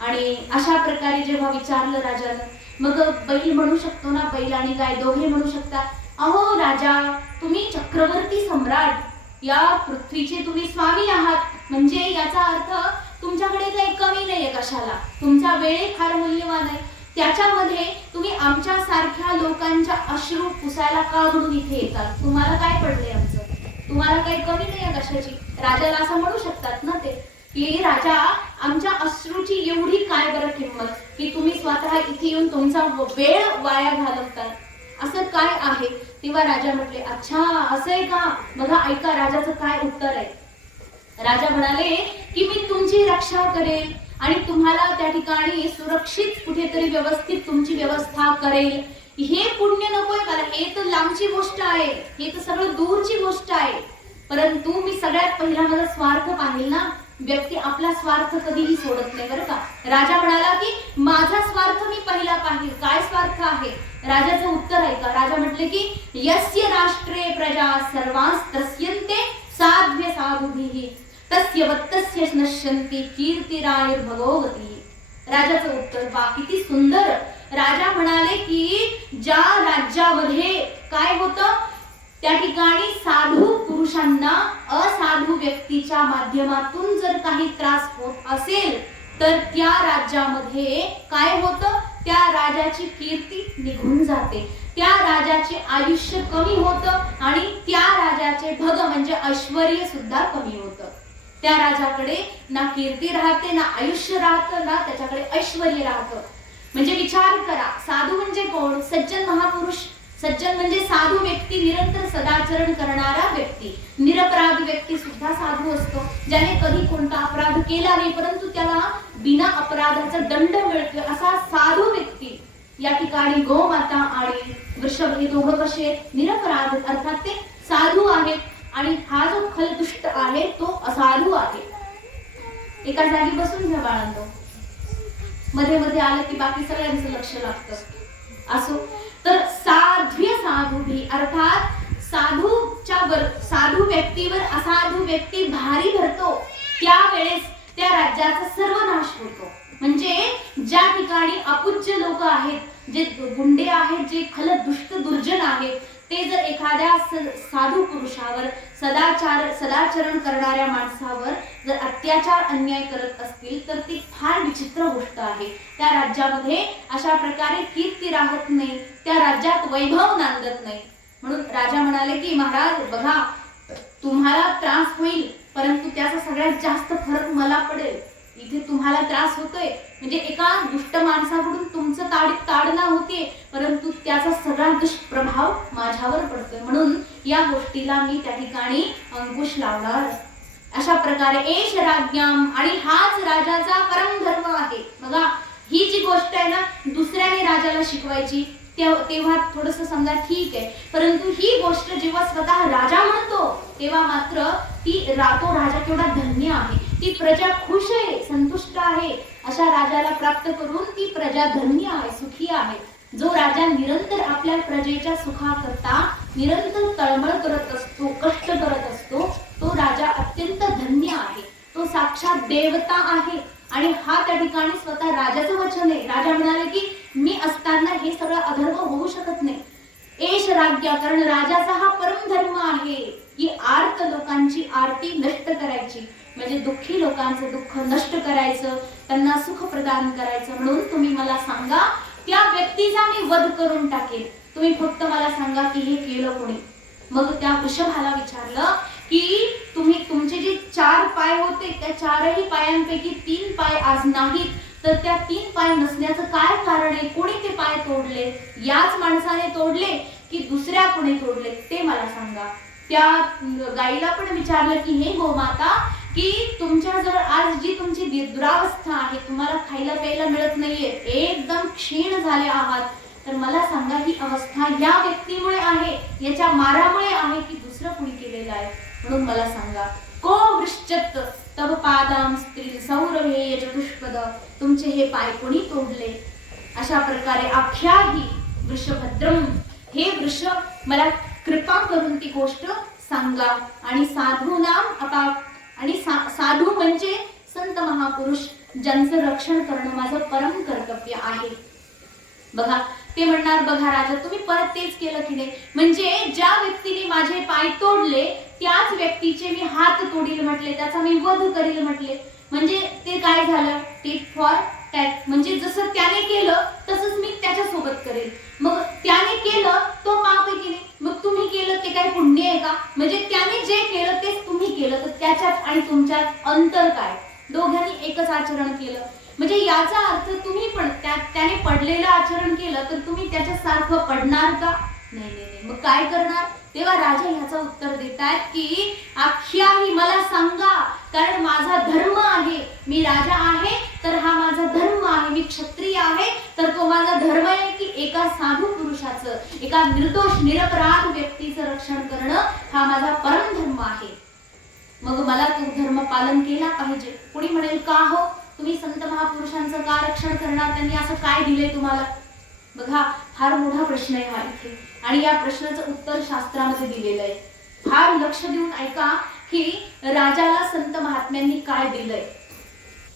आणि अशा प्रकारे जेव्हा विचारलं राजानं, मग बैल म्हणू शकतो ना, बैल आणि गाय दोघे म्हणू शकतात, अहो राजा तुम्ही चक्रवर्ती सम्राट, या पृथ्वीचे तुम्ही स्वामी आहात, म्हणजे याचा अर्थ तुमच्याकडे काही कमी नाहीये कशाला, तुमचा वेळ फार मूल्यवान आहे, त्याच्यामध्ये तुम्ही आमच्या सारख्या लोकांच्या अश्रू पुसायला का म्हणून इथे येतात, तुम्हाला काय पडले आमचं, तुम्हाला काही कमी नाहीये कशाची. राजाला असं म्हणू शकतात ना ते की राजा आमच्या अश्रूची एवढी काय बरं किंमत की तुम्ही स्वतः इथे येऊन तुमचा वेळ वाया घालवतात, असं काय आहे. तेव्हा राजा म्हटले अच्छा असं आहे का. बघा ऐका राजाचं काय उत्तर आहे. राजा म्हणाले की मी तुमची रक्षा करेल आणि तुम्हाला त्या ठिकाणी सुरक्षित कुठेतरी व्यवस्थित तुमची व्यवस्था करेल. हे पुण्य नकोय मला, हे तर लांबची गोष्ट आहे, हे तर सगळं दूरची गोष्ट आहे. परंतु मी सगळ्यात पहिला माझा स्वार्थ पाहिल ना. व्यक्ती आपला स्वार्थ कधीही सोडत नाही बरं का. राजा म्हणाला की माझा स्वार्थ मी पहिला पाहिल. काय स्वार्थ आहे राजाचं उत्तर आहे का. राजा म्हटले की यस्य राष्ट्रे प्रजा सर्वांस तस्यन्ते साध्य साधुभिः तस्य वत्तस्य नश्यन्ति कीर्तिरायुर्भगोगती. राजाचं उत्तर वा किती सुंदर. राजा म्हणाले की ज्या राज्यामध्ये काय होतं त्या ठिकाणी साधू पुरुषांना असाधू व्यक्तीच्या माध्यमातून जर काही त्रास होत असेल तर त्या राज्यामध्ये काय होतं, त्या राजाची कीर्ती निघून जाते, त्या राजाचे आयुष्य कमी होतं आणि त्या राजाचे भग म्हणजे ऐश्वर्य सुद्धा कमी होतं. त्या राजाकडे ना कीर्ती राहते, ना आयुष्य राहतं, ना त्याच्याकडे ऐश्वर्य राहतं. म्हणजे विचार करा, साधू म्हणजे कोण, सज्जन महापुरुष. सज्जन म्हणजे साधू व्यक्ती, निरंतर सदाचरण करणारा व्यक्ती. निरपराध व्यक्ती सुद्धा साधू असतो, ज्याने कधी कोणता अपराध केला नाही परंतु त्याला बिना अपराधाचा दंड मिळतो, असा साधू व्यक्ती. या ठिकाणी गोमाता आणि वृषभ हे दोघं कसे निरपराध अर्थात ते साधू आहेत आणि हा जो खलदुष्ट आहे तो असाधू आहे. एका जागी बसून घ्या बाळांनो, मध्ये मध्ये आलं की बाकी सगळ्यांचं लक्ष लागतं. असो तर साध्य साधूभी अर्थात साधू व्यक्तीवर असाधू व्यक्ती भारी धरतो त्यावेळेस त्या राज्याचा सर्वनाश होतो. म्हणजे ज्या ठिकाणी अपूज्य लोक आहेत, जे गुंडे आहेत, जे खलदुष्ट दुर्जन आहेत, ते जर एखाद्या साधू पुरुषावर सदाचरण करणाऱ्या माणसावर जर अत्याचार अन्याय करत असतील तर ती फार विचित्र गोष्ट आहे. त्या राज्यामध्ये अशा प्रकारे कीर्ती राहत नाही, त्या राज्यात वैभव नांदत नाही. म्हणून राजा म्हणाले की महाराज बघा, तुम्हाला त्रास होईल परंतु त्याचा सगळ्यात जास्त फरक मला पडेल. इथे तुम्हाला त्रास होतोय म्हणजे एका दुष्ट माणसाकडून तुमचं ताडना होते, परंतु त्याचा सगळा दुष्प्रभाव माझ्यावर पडतोय, म्हणून या गोष्टीला मी त्या ठिकाणी अंकुश लावणार. अशा प्रकारे एष राज्ञाम, आणि हाच राजाचा परम धर्म आहे. बघा, ही जी गोष्ट आहे ना दुसऱ्याने राजाला शिकवायची तेव्हा थोडस समजा ठीक आहे, परंतु ही गोष्ट जेव्हा स्वतः राजा म्हणतो तेव्हा मात्र तो राजा केवढा धन्य आहे, ती प्रजा खुश आहे, संतुष्ट आहे. अशा राजाला प्राप्त करून ती प्रजा धन्य आहे, सुखी आहे. जो राजा निरंतर आपल्या प्रजेच्या सुखाकरता निरंतर तळमळ करत असतो, कष्ट करत असतो, तो राजा अत्यंत धन्य आहे, तो साक्षात देवता आहे. आणि हा त्या ठिकाणी स्वतः राजाचं वचन आहे. राजा म्हणाले की मी असताना हे सगळं अधर्म होऊ शकत नाही. एष राज्ञा, कारण राजाचा हा परम धर्म आहे की आर्त लोकांची आरती नष्ट करायची, म्हणजे दुःखी लोकांचं दुःख नष्ट करायचं, त्यांना सुख प्रदान करायचं. म्हणून तुम्ही मला सांगा, त्या व्यक्तीचा मी वध करून टाकेल, तुम्ही फक्त मला सांगा की हे केलं कोणी. मग त्या वृषभाला विचारलं की तुमचे जे 4 पाय होते त्या 4ही पायांपैकी 3 पाय आज नाहीत, तर त्या 3 पाय नसण्याचं काय कारण आहे? कोणी ते पाय तोडले? याच माणसाने तोडले की दुसऱ्या कोणी तोडले ते मला सांगा. त्या गाईला पण विचारलं की हे गोमाता, की तुमच्या जर आज जी तुमची दुरावस्था आहे, तुम्हाला खायला प्यायला मिळत नाहीये, एकदम क्षीण झाले आहात, तर मला सांगा ही अवस्था या व्यक्तीमुळे आहे, याच्या मारामुळे आहे की दुसरं कोणी केलेलं आहे? म्हणून मला सांगा. को वृश्चत तव पादाम स्त्री सौरभे चतुष्पद, तुमचे हे पाय कोणी तोडले? अशा प्रकारे आख्याही वृषभद्रम, हे वृष मला कृपा करून ती गोष्ट सांगा. आणि साधूनाम अपा, आणि साधू म्हणजे संत महापुरुष, ज्यांचं रक्षण करणं माझं परम कर्तव्य आहे. बघा, ते म्हणणार बघा राजा, तुम्ही परत तेच केलं की नाही, म्हणजे ज्या व्यक्तीने माझे पाय तोडले त्याच व्यक्तीचे मी हात तोडील म्हटले, त्याचा मी वध करील म्हटले. म्हणजे ते काय झालं? टेक फॉर टॅक, म्हणजे जसं त्याने केलं तसंच मी त्याच्या सोबत करेल. मग त्याने केलं तो पाप आहे की नाही, मग तुम्ही केलं ते काय पुण्य आहे का? म्हणजे त्याने जे केलं तेच तुम्ही केलं, तर त्याच्यात आणि तुमच्यात अंतर काय? दोघांनी एकच आचरण केलं, म्हणजे याचा अर्थ तुम्ही पण त्याने पडलेलं आचरण केलं तर तुम्ही त्याच्यासारखं पडणार का? नाही नाही नाही. मग काय करणार? तेव्हा राजा ह्याचं उत्तर देतात की आख्याही मला सांगा, कारण माझा धर्म आहे, मी राजा आहे तर हा माझा धर्म आहे, मी क्षत्रिय आहे तर तो माझा धर्म आहे की एका साधू पुरुषाचं, एका निर्दोष निरपराध व्यक्तीचं रक्षण करणं हा माझा परम धर्म आहे. मग मला तो धर्म पालन केला पाहिजे. कोणी म्हणेल का हो तुम्ही संत महापुरुषांचं का रक्षण करणार, त्यांनी असं काय दिलंय तुम्हाला? बघा, फार मोठा प्रश्न आहे हा इथे, आणि या प्रश्नाचं उत्तर शास्त्रामध्ये दिलेलं आहे. फार लक्ष देऊन ऐका की राजाला संत महात्म्यांनी काय दिलंय.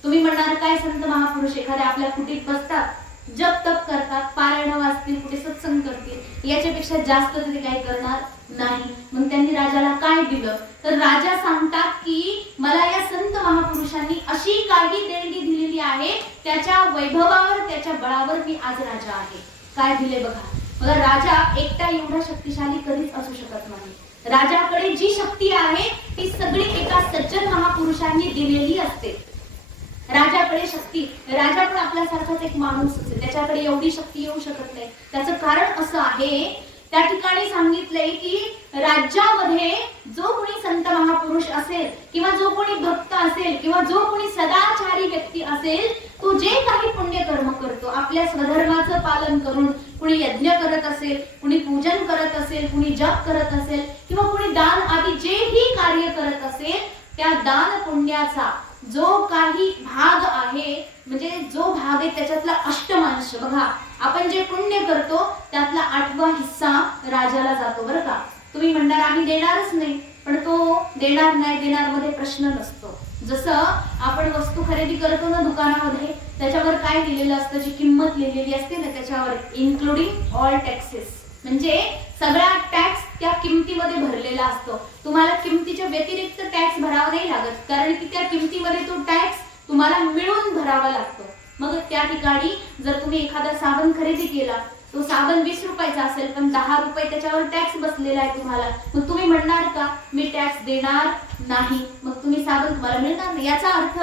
तुम्ही म्हणणार काय, संत महापुरुष एखाद्या आपल्या कुटीत बसतात, जप तप करतात, पारायण वाचतील, कुठे सत्संग करतील, याच्यापेक्षा जास्त ते काही करणार नाही. मग त्यांनी राजाला काय दिलं? तर राजा सांगतात की मला या संत महापुरुषांनी अशी काही देणगी दिलेली आहे, त्याच्या वैभवावर, त्याच्या बळावर मी आज राजा आहे. काय दिले बघा. बघा, राजा एकटा एवढा शक्तिशाली कधीच असू शकत नाही. राजाकडे जी शक्ती आहे ती सगळी एका सज्जन महापुरुषांनी दिलेली असते. राजाकडे शक्ती, राजा पण आपल्यासारखाच एक माणूस असेल, त्याच्याकडे एवढी शक्ती येऊ शकत नाही. त्याचं कारण असं आहे, त्या ठिकाणी सांगितलंय की राज्यामध्ये जो कोणी संत महापुरुष असेल किंवा जो कोणी भक्त असेल किंवा जो कोणी सदाचारी व्यक्ती असेल, तो जे काही पुण्यकर्म करतो आपल्या स्वधर्माचं पालन करून, कुणी यज्ञ करत असेल, कुणी पूजन करत असेल, कुणी जप करत असेल किंवा कुणी दान आदी जेही कार्य करत असेल, त्या दान पुण्याचा जो काही भाग आहे, म्हणजे जो भाग आहे त्याच्यातला अष्टमांश, बघा आपण जे पुण्य करतो त्यातला 8वा हिस्सा राजाला जातो बरं का. तुम्ही म्हणणार आम्ही देणारच नाही, पण तो देणार नाही देणार मध्ये प्रश्न नसतो. जसं आपण वस्तू खरेदी करतो ना दुकानामध्ये, त्याच्यावर काय लिहिलेलं असतं, जी किंमत लिहिलेली असते ना त्याच्यावर इन्क्लुडिंग ऑल टॅक्सेस, म्हणजे सगळा टॅक्स त्या किमतीमध्ये भरलेला असतो. तुम्हाला किमतीच्या व्यतिरिक्त टॅक्स भरावा नाही लागत, कारण की त्या किमतीमध्ये तो टॅक्स तुम्हाला मिळून भरावा लागतो. मग त्या ठिकाणी जर तुम्ही एखादा साबण खरेदी केला, तो साबण 20 रुपयाचा असेल पण 10 रुपये त्याच्यावर टॅक्स बसलेला आहे तुम्हाला, मग तुम्ही म्हणणार का मी टॅक्स देणार नाही, मग तुम्ही साबण तुम्हाला मिळणार नाही. याचा अर्थ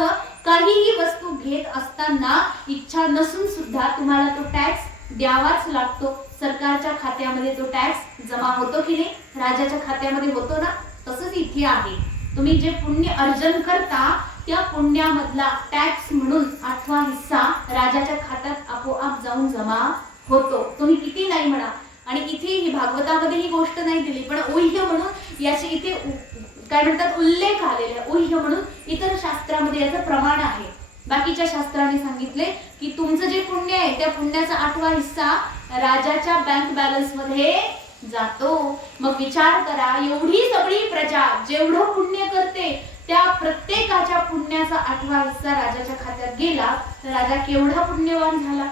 काहीही वस्तू घेत असताना इच्छा नसून सुद्धा तुम्हाला तो टॅक्स द्यावाच लागतो. सरकारच्या खात्यामध्ये तो टॅक्स जमा होतो की नाही, राजाच्या खात्यामध्ये होतो ना. तसंच इथे आहे, तुम्ही जे पुण्य अर्जन करता त्या पुण्यामधला टॅक्स म्हणून 8वा हिस्सा राजाच्या खात्यात आपोआप जाऊन जमा होतो. तुम्ही किती नाही म्हणा. आणि इथे ही भागवतामध्ये ही गोष्ट नाही दिली पण ऊह्य म्हणून याचे इथे काय म्हणतात उल्लेख आलेला आहे. ऊह्य म्हणून इतर शास्त्रामध्ये याचं प्रमाण आहे. बाकीच्या शास्त्राने सांगितले की तुमचं जे पुण्य आहे त्या पुण्याचा 8वा हिस्सा राजाच्या बँक बॅलन्स मध्ये जातो. मग विचार करा, एवढी सगळी प्रजा जेवढं पुण्य करते त्या प्रत्येकाच्या पुण्याचा 8वा हिस्सा राजाच्या खात्यात गेला तर राजा केवढा पुण्यवान झाला.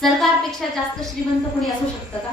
सरकारपेक्षा जास्त श्रीमंत कोणी असू शकतं का?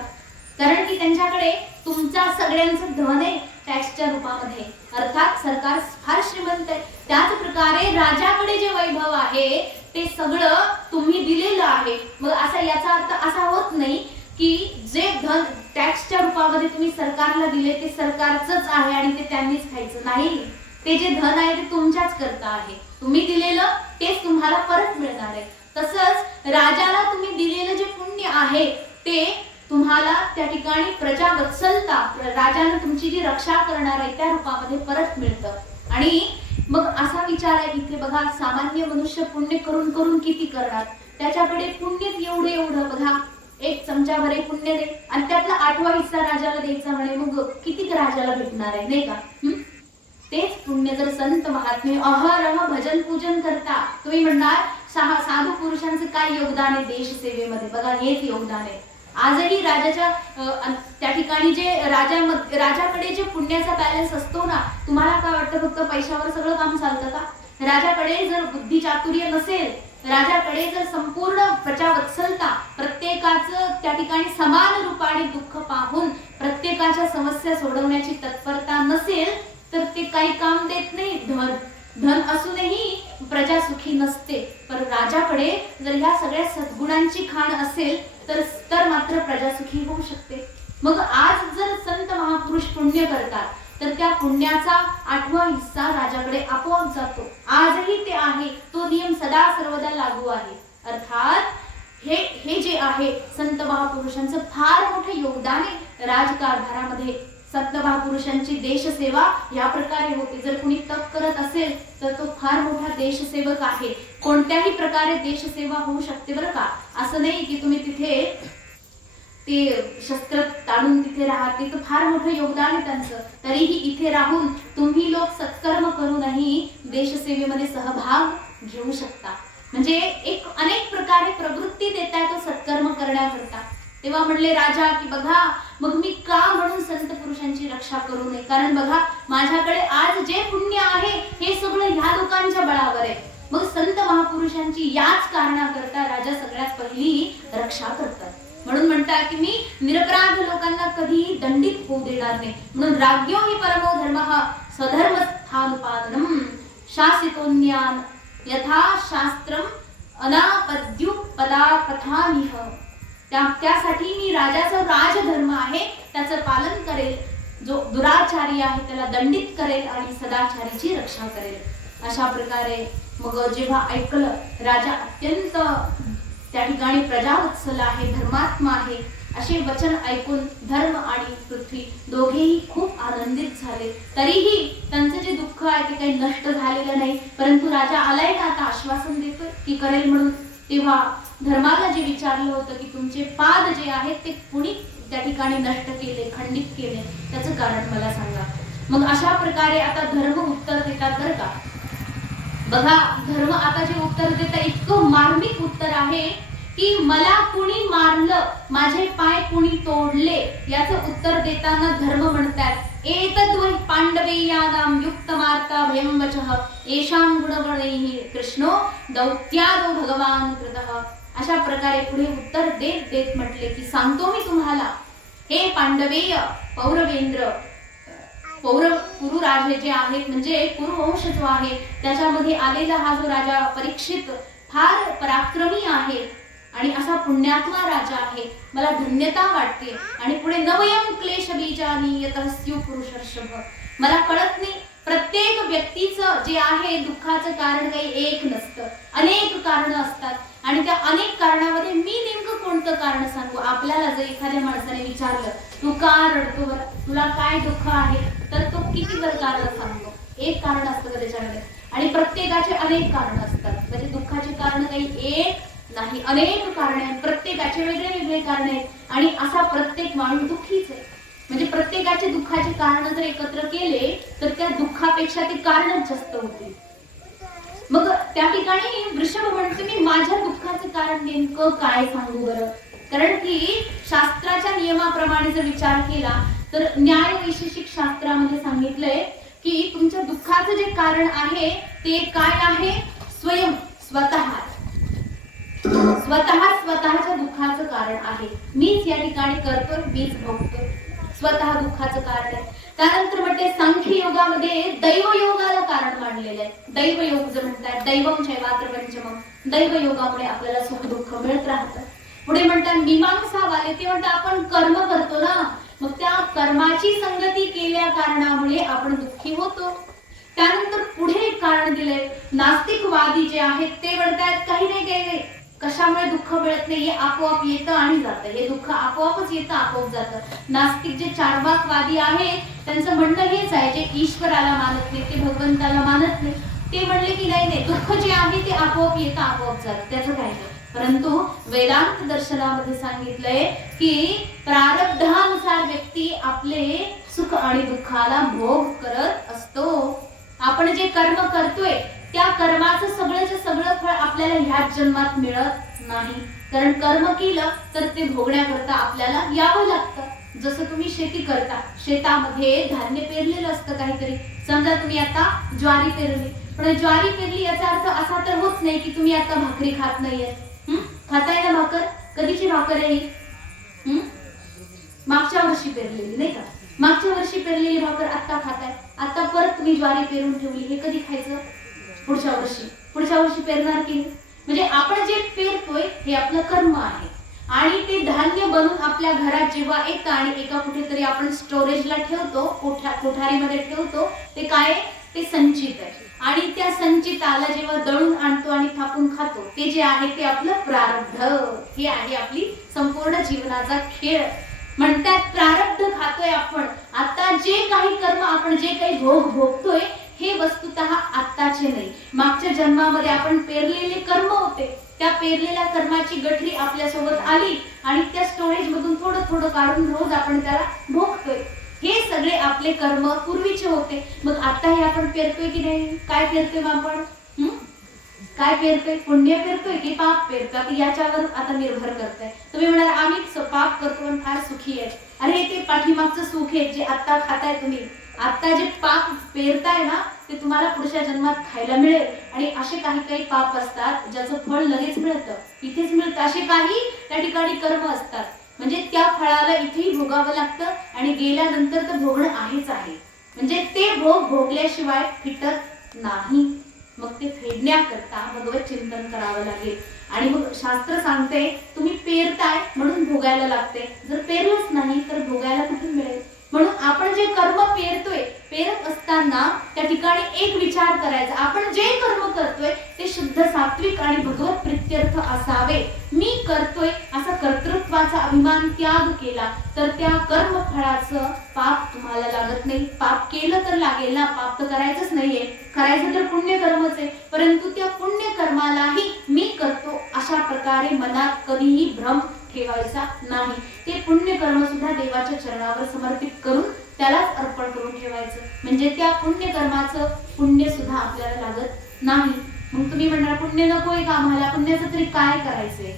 कारण की त्यांच्याकडे तुमच्या सगळ्यांचं धन आहे टॅक्सच्या रूपामध्ये, अर्थात सरकार फार श्रीमंत आहे. त्याच प्रकारे राजाकडे जे वैभव आहे ते सगळं तुम्ही दिलेलं आहे. मग असा याचा अर्थ असा होत नाही की जे धन टॅक्सच्या रूपामध्ये तुम्ही सरकारला दिले ते सरकारचंच आहे आणि ते त्यांनीच खायचं नाही. ते जे धन आहे ते तुमच्याच करता आहे. तुम्ही दिलेलं तेच तुम्हाला परत मिळणार आहे. तसंच राजाला तुम्ही दिलेलं जे पुण्य आहे ते तुम्हाला त्या ठिकाणी प्रजा वत्सलता, राजाने तुमची जी रक्षा करणार आहे त्या रूपामध्ये परत मिळतं. आणि मग असा विचार आहे इथे बघा, सामान्य मनुष्य पुण्य करून करून किती करणार, त्याच्याकडे पुण्यच एवढे एवढं बघा, 1 चमचाभर पुण्य दे आणि त्यातला 8वा हिस्सा राजाला द्यायचा म्हणे, मग किती राजाला भेटणार आहे नाही का. तेच पुण्य जर संत महात्मे अहरह भजन पूजन करता, तुम्ही म्हणणार साधू पुरुषांचं काय योगदान आहे देश सेवेमध्ये, बघा हेच योगदान आहे. आजही राजाच्या त्या ठिकाणी जे राजाकडे जे पुण्याचा बॅलन्स असतो ना, तुम्हाला काय वाटतं फक्त पैशावर सगळं काम चालतं का? राजाकडे जर बुद्धी चातुर्य नसेल, राजाकडे जर संपूर्ण प्रजावत्सलता, प्रत्येकाचं त्या ठिकाणी समान रूपाने दुःख पाहून प्रत्येकाच्या समस्या सोडवण्याची तत्परता नसेल तर ते काही काम देत नाही. धन असूनही प्रजा सुखी नसते. पण राजाकडे जर ह्या सगळ्या सद्गुणांची खाण असेल तर मात्र प्रजा सुखी होऊ शकते. मग आज जर संत महापुरुष पुण्य करतात तर त्या पुण्याचा 8वा हिस्सा राजाकडे आपोआप जातो. आजही ते आहे, तो नियम सदा सर्वदा लागू आहे. अर्थात हे जे आहे संत महापुरुषांचं फार मोठे योगदान आहे राजकारभारामध्ये. संत महापुरुषांची देशसेवा या प्रकारे होते. जर कुणी तप करत असेल तर तो फार मोठा देशसेवक आहे. कोणत्याही प्रकारे देशसेवा होऊ शकते बरं का. असं नाही की तुम्ही तिथे ते शस्त्र ताणून तिथे राहते, तर फार मोठं योगदान आहे त्यांचं. तरीही इथे राहून तुम्ही लोक सत्कर्म करूनही देशसेवेमध्ये सहभाग घेऊ शकता. म्हणजे एक अनेक प्रकारे प्रवृत्ती देताय तो सत्कर्म करण्याकरता. तेव्हा म्हणले राजा की बघा मग मी का म्हणून संत पुरुषांची रक्षा करू नये, कारण बघा माझ्याकडे आज जे पुण्य आहे हे सगळं ह्या लोकांच्या बळावर आहे. मग संत महापुरुषांची याच कारणाकरता राजा सगळ्यात पहिली रक्षा करतात. म्हणून म्हणतात की मी निरपराध लोकांना कधीही दंडित होऊ देणार नाही. म्हणून राज्ञो हि परमो धर्मः स्वधर्मस्थानुपालनम शासितोन्यान यथा शास्त्रम अनापद्युपदा कथामिह. त्यासाठी मी राजाचा राजधर्म आहे त्याचं पालन करेल, जो दुराचारी आहे त्याला दंडित करेल आणि सदाचारीची रक्षा करेल. अशा प्रकारे मग जेव्हा ऐकलं राजा अत्यंत त्या ठिकाणी प्रजावत्सल आहे, धर्मात्मा आहे, असे वचन ऐकून धर्म आणि पृथ्वी दोघेही खूप आनंदित झाले. तरीही त्यांचं जे दुःख आहे ते काही नष्ट झालेलं नाही. परंतु राजा आलाय ना आता आश्वासन देतोय की करेल म्हणून. तेव्हा धर्माला जे विचारलं होतं की तुमचे पाद जे आहेत ते कुणी त्या ठिकाणी नष्ट केले, खंडित केले, त्याचं कारण मला सांगा. मग अशा प्रकारे आता धर्म उत्तर देतात बरं का. बघा धर्म आता जे उत्तर देतं इतकं मार्मिक उत्तर आहे की मला कुणी मारलं, माझे पाय कुणी तोडले, याचं उत्तर देताना धर्म म्हणतात एतद्वै पांडवेयानां युक्तमार्ता भयं वचः येषां गुणगणैः कृष्णो दौत्यादो भगवान कृतः. अशा प्रकारे पुढे उत्तर देत देत म्हटले की सांगतो मी तुम्हाला हे पांडवेय पौरवेंद्र, कुरु राजे जे आहेत म्हणजे कुरुवंश जो आहे त्याच्यामध्ये आलेला हा जो राजा परीक्षित फार पराक्रमी आहे आणि असा पुण्यात्मा राजा आहे, मला धन्यता वाटते. आणि पुढे नवयम क्लेश बीजानी यतः स्यु पुरुषर्षभ. मला कळत नाही, प्रत्येक व्यक्तीचं जे आहे दुःखाचं कारण काही एक नसतं, अनेक कारण असतात. आणि त्या अनेक कारणामध्ये मी नेमकं कोणतं कारण सांगू? आपल्याला जर एखाद्या माणसाने विचारलं तू का रडतो बरं, तुला काय दुःख आहे, तर तो किती बरं कारण सांगतो? एक कारण असतं का त्याच्यामध्ये? आणि प्रत्येकाचे अनेक कारण असतात. म्हणजे दुःखाचे कारण काही एक नाही, अनेक कारण आहेत, प्रत्येकाचे वेगळे वेगळे कारण आहेत. आणि असा प्रत्येक माणूस दुःखीच आहे. म्हणजे प्रत्येकाचे दुःखाचे कारण जर एकत्र केले तर त्या दुःखापेक्षा ते कारणच जास्त होते. मग त्या ठिकाणी वृषभ म्हणते मी माझ्या दुःखाचं कारण नेमकं काय सांगू बरं? कारण की शास्त्राच्या नियमाप्रमाणे जर विचार केला तर न्याय वैशेषिक शास्त्रामध्ये सांगितलंय की तुमच्या दुःखाचं जे कारण आहे ते काय आहे? स्वयं, स्वतःच्या दुःखाचं कारण आहे. मीच या ठिकाणी करतोय, मीच भोगतोय, स्वतः दुःखाचं कारण आहे. त्यानंतर म्हणते सांख्य योगामध्ये दैव योगाला कारण मानलेलं आहे. दैव योग जे म्हणतात दैवम चैवात्र पंचमम, दैव योगामुळे आपल्याला सुख दुःख मिळत राहतं. पुढे म्हणतात मीमांसावाले ते म्हणतात आपण कर्म करतो ना, मग त्या कर्माची संगती केल्या कारणामुळे आपण दुःखी होतो. त्यानंतर पुढे एक कारण दिलंय नास्तिकवादी जे आहेत ते म्हणतात काही नाही, कशामुळे दुःख मिळत नाही, हे आपोआप येतं आणि जातं, हे दुःख आपोआपच येतं आपोआप जातं. नास्तिक जे चार्वाकवादी आहेत त्यांचं म्हणणं हेच आहे, जे ईश्वराला मानत नाही, ते भगवंताला मानत नाही, ते म्हणले की नाही दुःख जे आहे ते आपोआप येतं आपोआप जातं, त्याचं काय नाही. परंतु वेदांत दर्शनामध्ये सांगितलंय की प्रारब्धानुसार व्यक्ती आपले सुख आणि दुःखाला भोग करत असतो. आपण जे कर्म करतोय त्या कर्माचं सगळंच्या सगळं फळ आपल्याला ह्याच जन्मात मिळत नाही. कारण कर्म केलं तर ते भोगण्याकरता आपल्याला यावं लागतं. जसं तुम्ही शेती करता, शेतामध्ये धान्य पेरलेलं असतं काहीतरी. समजा तुम्ही आता ज्वारी पेरली, पण ज्वारी पेरली याचा अर्थ असा तर होत नाही की तुम्ही आता भाकरी खात नाहीये. खाताय ना भाकर? कधीची भाकर आहे? मागच्या वर्षी पेरलेली, नाही का? मागच्या वर्षी पेरलेली भाकर आता खाताय. आता परत तुम्ही ज्वारी पेरून ठेवली, हे कधी खायचं? पुढच्या वर्षी पेरणार की. म्हणजे आपण जे पेरतोय हे आपलं कर्म आहे. आणि ते धान्य बनवून आपल्या घरात जेव्हा येतं आणि एका कुठेतरी आपण स्टोरेजला ठेवतो, कोठारीमध्ये ठेवतो, ते काय? ते संचित आहे. आणि त्या संचिताला जेव्हा दळून आणतो आणि थापून खातो, ते जे आहे ते आपलं प्रारब्ध. हे आहे आपली संपूर्ण जीवनाचा खेळ. म्हणतात प्रारब्ध खातोय आपण. आता जे काही कर्म आपण जे काही भोग भोगतोय हे वस्तुतः आत्ताचे नाही, मागच्या जन्मामध्ये आपण पेरलेले कर्म होते. त्या पेरलेल्या कर्माची गठरी आपल्या सोबत आली आणि त्या स्टोरेज मधून थोडं थोडं काढून रोज आपण त्याला भोगतोय. हे सगळे आपले कर्म पूर्वीचे होते. मग आता हे आपण पेरतोय की नाही? काय पेरतोय मग आपण? काय पेरतोय? पुण्य पेरतोय की पाप पेरतोय? याच्यावर आता निर्भर करतंय. तुम्ही म्हणाल आम्ही पाप करतो आणि फार सुखी आहे. अरे ते पाठीमागचं सुख आहे जे आता खाताय तुम्ही. आता जे पाप पेरताय ना ते तुम्हाला पुढच्या जन्मात खायला मिळेल. आणि असे काही काही पाप असतात ज्याचं फळ लगेच मिळतं, इथेच मिळतं. असे काही त्या ठिकाणी कर्म असतात म्हणजे त्या फळाला इथेही भोगावं लागतं आणि गेल्यानंतर तर भोगणं आहेच आहे. म्हणजे ते भोग भोगल्याशिवाय फिटत नाही. मग ते फेडण्याकरता भगवत चिंतन करावं लागेल. आणि मग शास्त्र सांगते तुम्ही पेरताय म्हणून भोगायला लागते, जर पेरलंच नाही तर भोगायला कुठून मिळेल? म्हणून आपण जे कर्म पेरतोय, पेरत असताना त्या ठिकाणी एक विचार करायचा, आपण जे कर्म करतोय ते शुद्ध सात्विक आणि भगवत प्रित्यर्थ असावे. मी करतोय असा कर्तृत्वाचा अभिमान त्याग केला तर त्या कर्म फळाचं पाप तुम्हाला लागत नाही. पाप केलं तर लागेल ना, पाप तर करायचंच नाहीये, करायचं तर पुण्य कर्मच आहे. परंतु त्या पुण्य कर्मालाही मी करतो अशा प्रकारे मनात कधीही भ्रम ठेवायचा नाही. ते पुण्य कर्म सुद्धा देवाच्या चरणावर समर्पित करून त्यालाच अर्पण करून ठेवायचं. म्हणजे त्या पुण्य कर्माचं पुण्य सुद्धा आपल्याला लागत नाही. मग तुम्ही म्हणणार पुण्य नकोय का आम्हाला? पुण्याचं तरी काय करायचंय?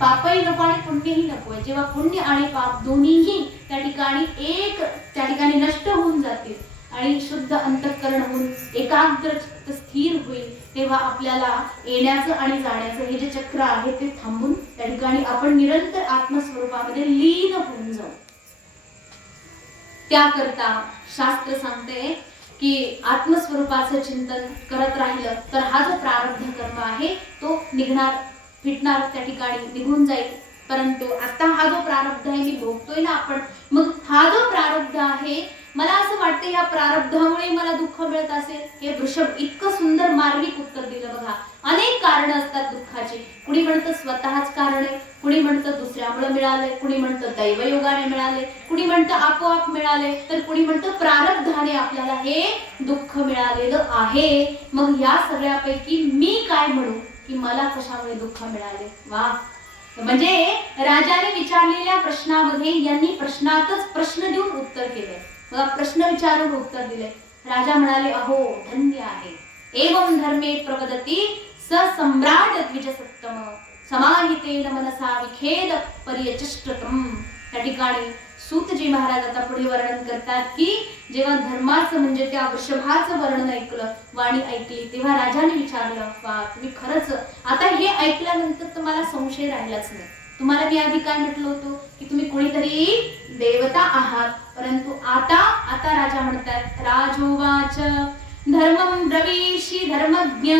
पापही नको आणि पुण्यही नकोय. जेव्हा पुण्य आणि पाप दोन्हीही त्या ठिकाणी नष्ट होऊन जातील आणि शुद्ध अंतःकरण होऊन एकाग्र स्थिर होईल, तेव्हा आपल्याला येण्याचं आणि जाण्याचं हे जे चक्र आहे ते थांबून त्या ठिकाणी आपण निरंतर आत्मस्वरूपामध्ये लीन होऊन जाऊ. त्याकरता शास्त्र सांगते की आत्मस्वरूपाचं चिंतन करत राहिलं तर हा जो प्रारब्ध कर्म आहे तो निघणार. फिटणार, त्या ठिकाणी निघून जाईल. परंतु आता हा जो प्रारब्ध आहे मी भोगतोय ना आपण, मग हा जो प्रारब्ध आहे, मला असं वाटतं या प्रारब्धामुळे मला दुःख मिळत असेल. हे वृषभ इतकं सुंदर मार्मिक उत्तर दिलं बघा. अनेक कारण असतात दुःखाची. कुणी म्हणतं स्वतःच कारण आहे, कुणी म्हणतं दुसऱ्यामुळे मिळालंय, कुणी म्हणतं दैवयोगाने मिळाले, कुणी म्हणतं आपोआप मिळाले, तर कुणी म्हणतं प्रारब्धाने आपल्याला हे दुःख मिळालेलं आहे. मग या सगळ्यापैकी मी काय म्हणू की मला कशामुळे दुःख मिळाले? वा, म्हणजे राजाने विचारलेल्या प्रश्नामध्ये यांनी प्रश्नातच प्रश्न देऊन उत्तर केले. बघा, प्रश्न विचारून उत्तर दिले. राजा म्हणाले, अहो धन्य आहे. एवं धर्मे प्रवदती स सम्राट द्विज सत्तम समाहितेन मनसा विखेद पर्यचष्टतम. त्या ठिकाणी सूतजी महाराज आता पुढे वर्णन करतात की जेव्हा धर्माचं म्हणजे त्या वृषभाचं वर्णन ऐकलं, वाणी ऐकली, तेव्हा राजाने विचारलं, वा तुम्ही खरंच आता हे ऐकल्यानंतर तुम्हाला संशय राहिलाच नाही. तुम्हाला मी आधी काय म्हटलं होतं की तुम्ही कोणीतरी देवता आहात, परंतु आता राजा म्हणतात, राजोवाच धर्मं ब्रवीषि धर्मज्ञ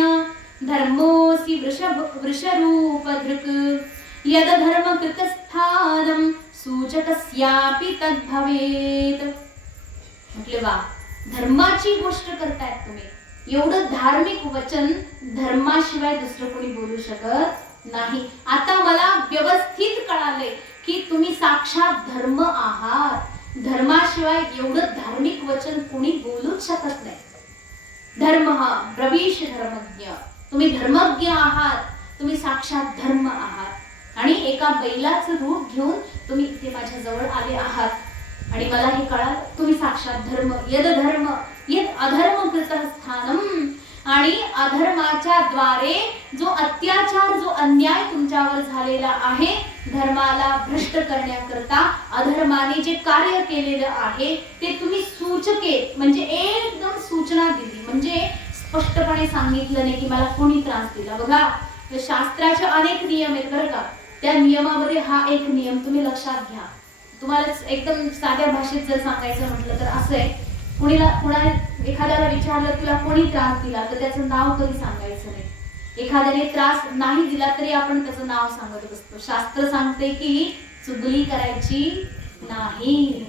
धर्मोऽसि वृषरूपधृक् यद धर्म कृतस्थानं सूचकस्यापि तद्भवेत्. म्हटले वा, धर्माची गोष्ट करतायत तुम्ही. एवढं धार्मिक वचन धर्माशिवाय दुसरं कोणी बोलू शकत नाही. आता मला व्यवस्थित कळाले की तुम्ही साक्षात धर्म आहात. धर्माशिवाय एवढं धार्मिक वचन कोणी बोलूच शकत नाही. धर्म हा ब्रवीष धर्मज्ञ, तुम्ही धर्मज्ञ आहात, तुम्ही साक्षात धर्म आहात. आणि एका बैलाचं रूप घेऊन तुम्ही इथे माझ्या जवळ आले आहात आणि मला हे कळालं तुम्ही साक्षात धर्म. यद धर्म यद अधर्म कृतः स्थानम. आणि अधर्माच्या द्वारे जो अत्याचार, जो अन्याय तुमच्यावर झालेला आहे, धर्माला भ्रष्ट करण्याकरता अधर्माने जे कार्य केलेलं आहे ते तुम्ही सूचके म्हणजे एकदम सूचना दिली, म्हणजे स्पष्टपणे सांगितलं नाही की मला कोणी त्रास दिला. बघा, शास्त्राचे अनेक नियम आहेत बरं का. त्या नियमामध्ये हा एक नियम तुम्ही लक्षात घ्या. तुम्हाला एकदम साध्या भाषेत जर सांगायचं म्हटलं तर असं आहे, एखाद्याला विचारलं तुला कोणी त्रास दिला तर त्याचं नाव कधी सांगायचं नाही. एखाद्याने त्रास नाही दिला तरी आपण त्याचं नाव सांगत असतो. शास्त्र सांगते की चुगली करायची नाही.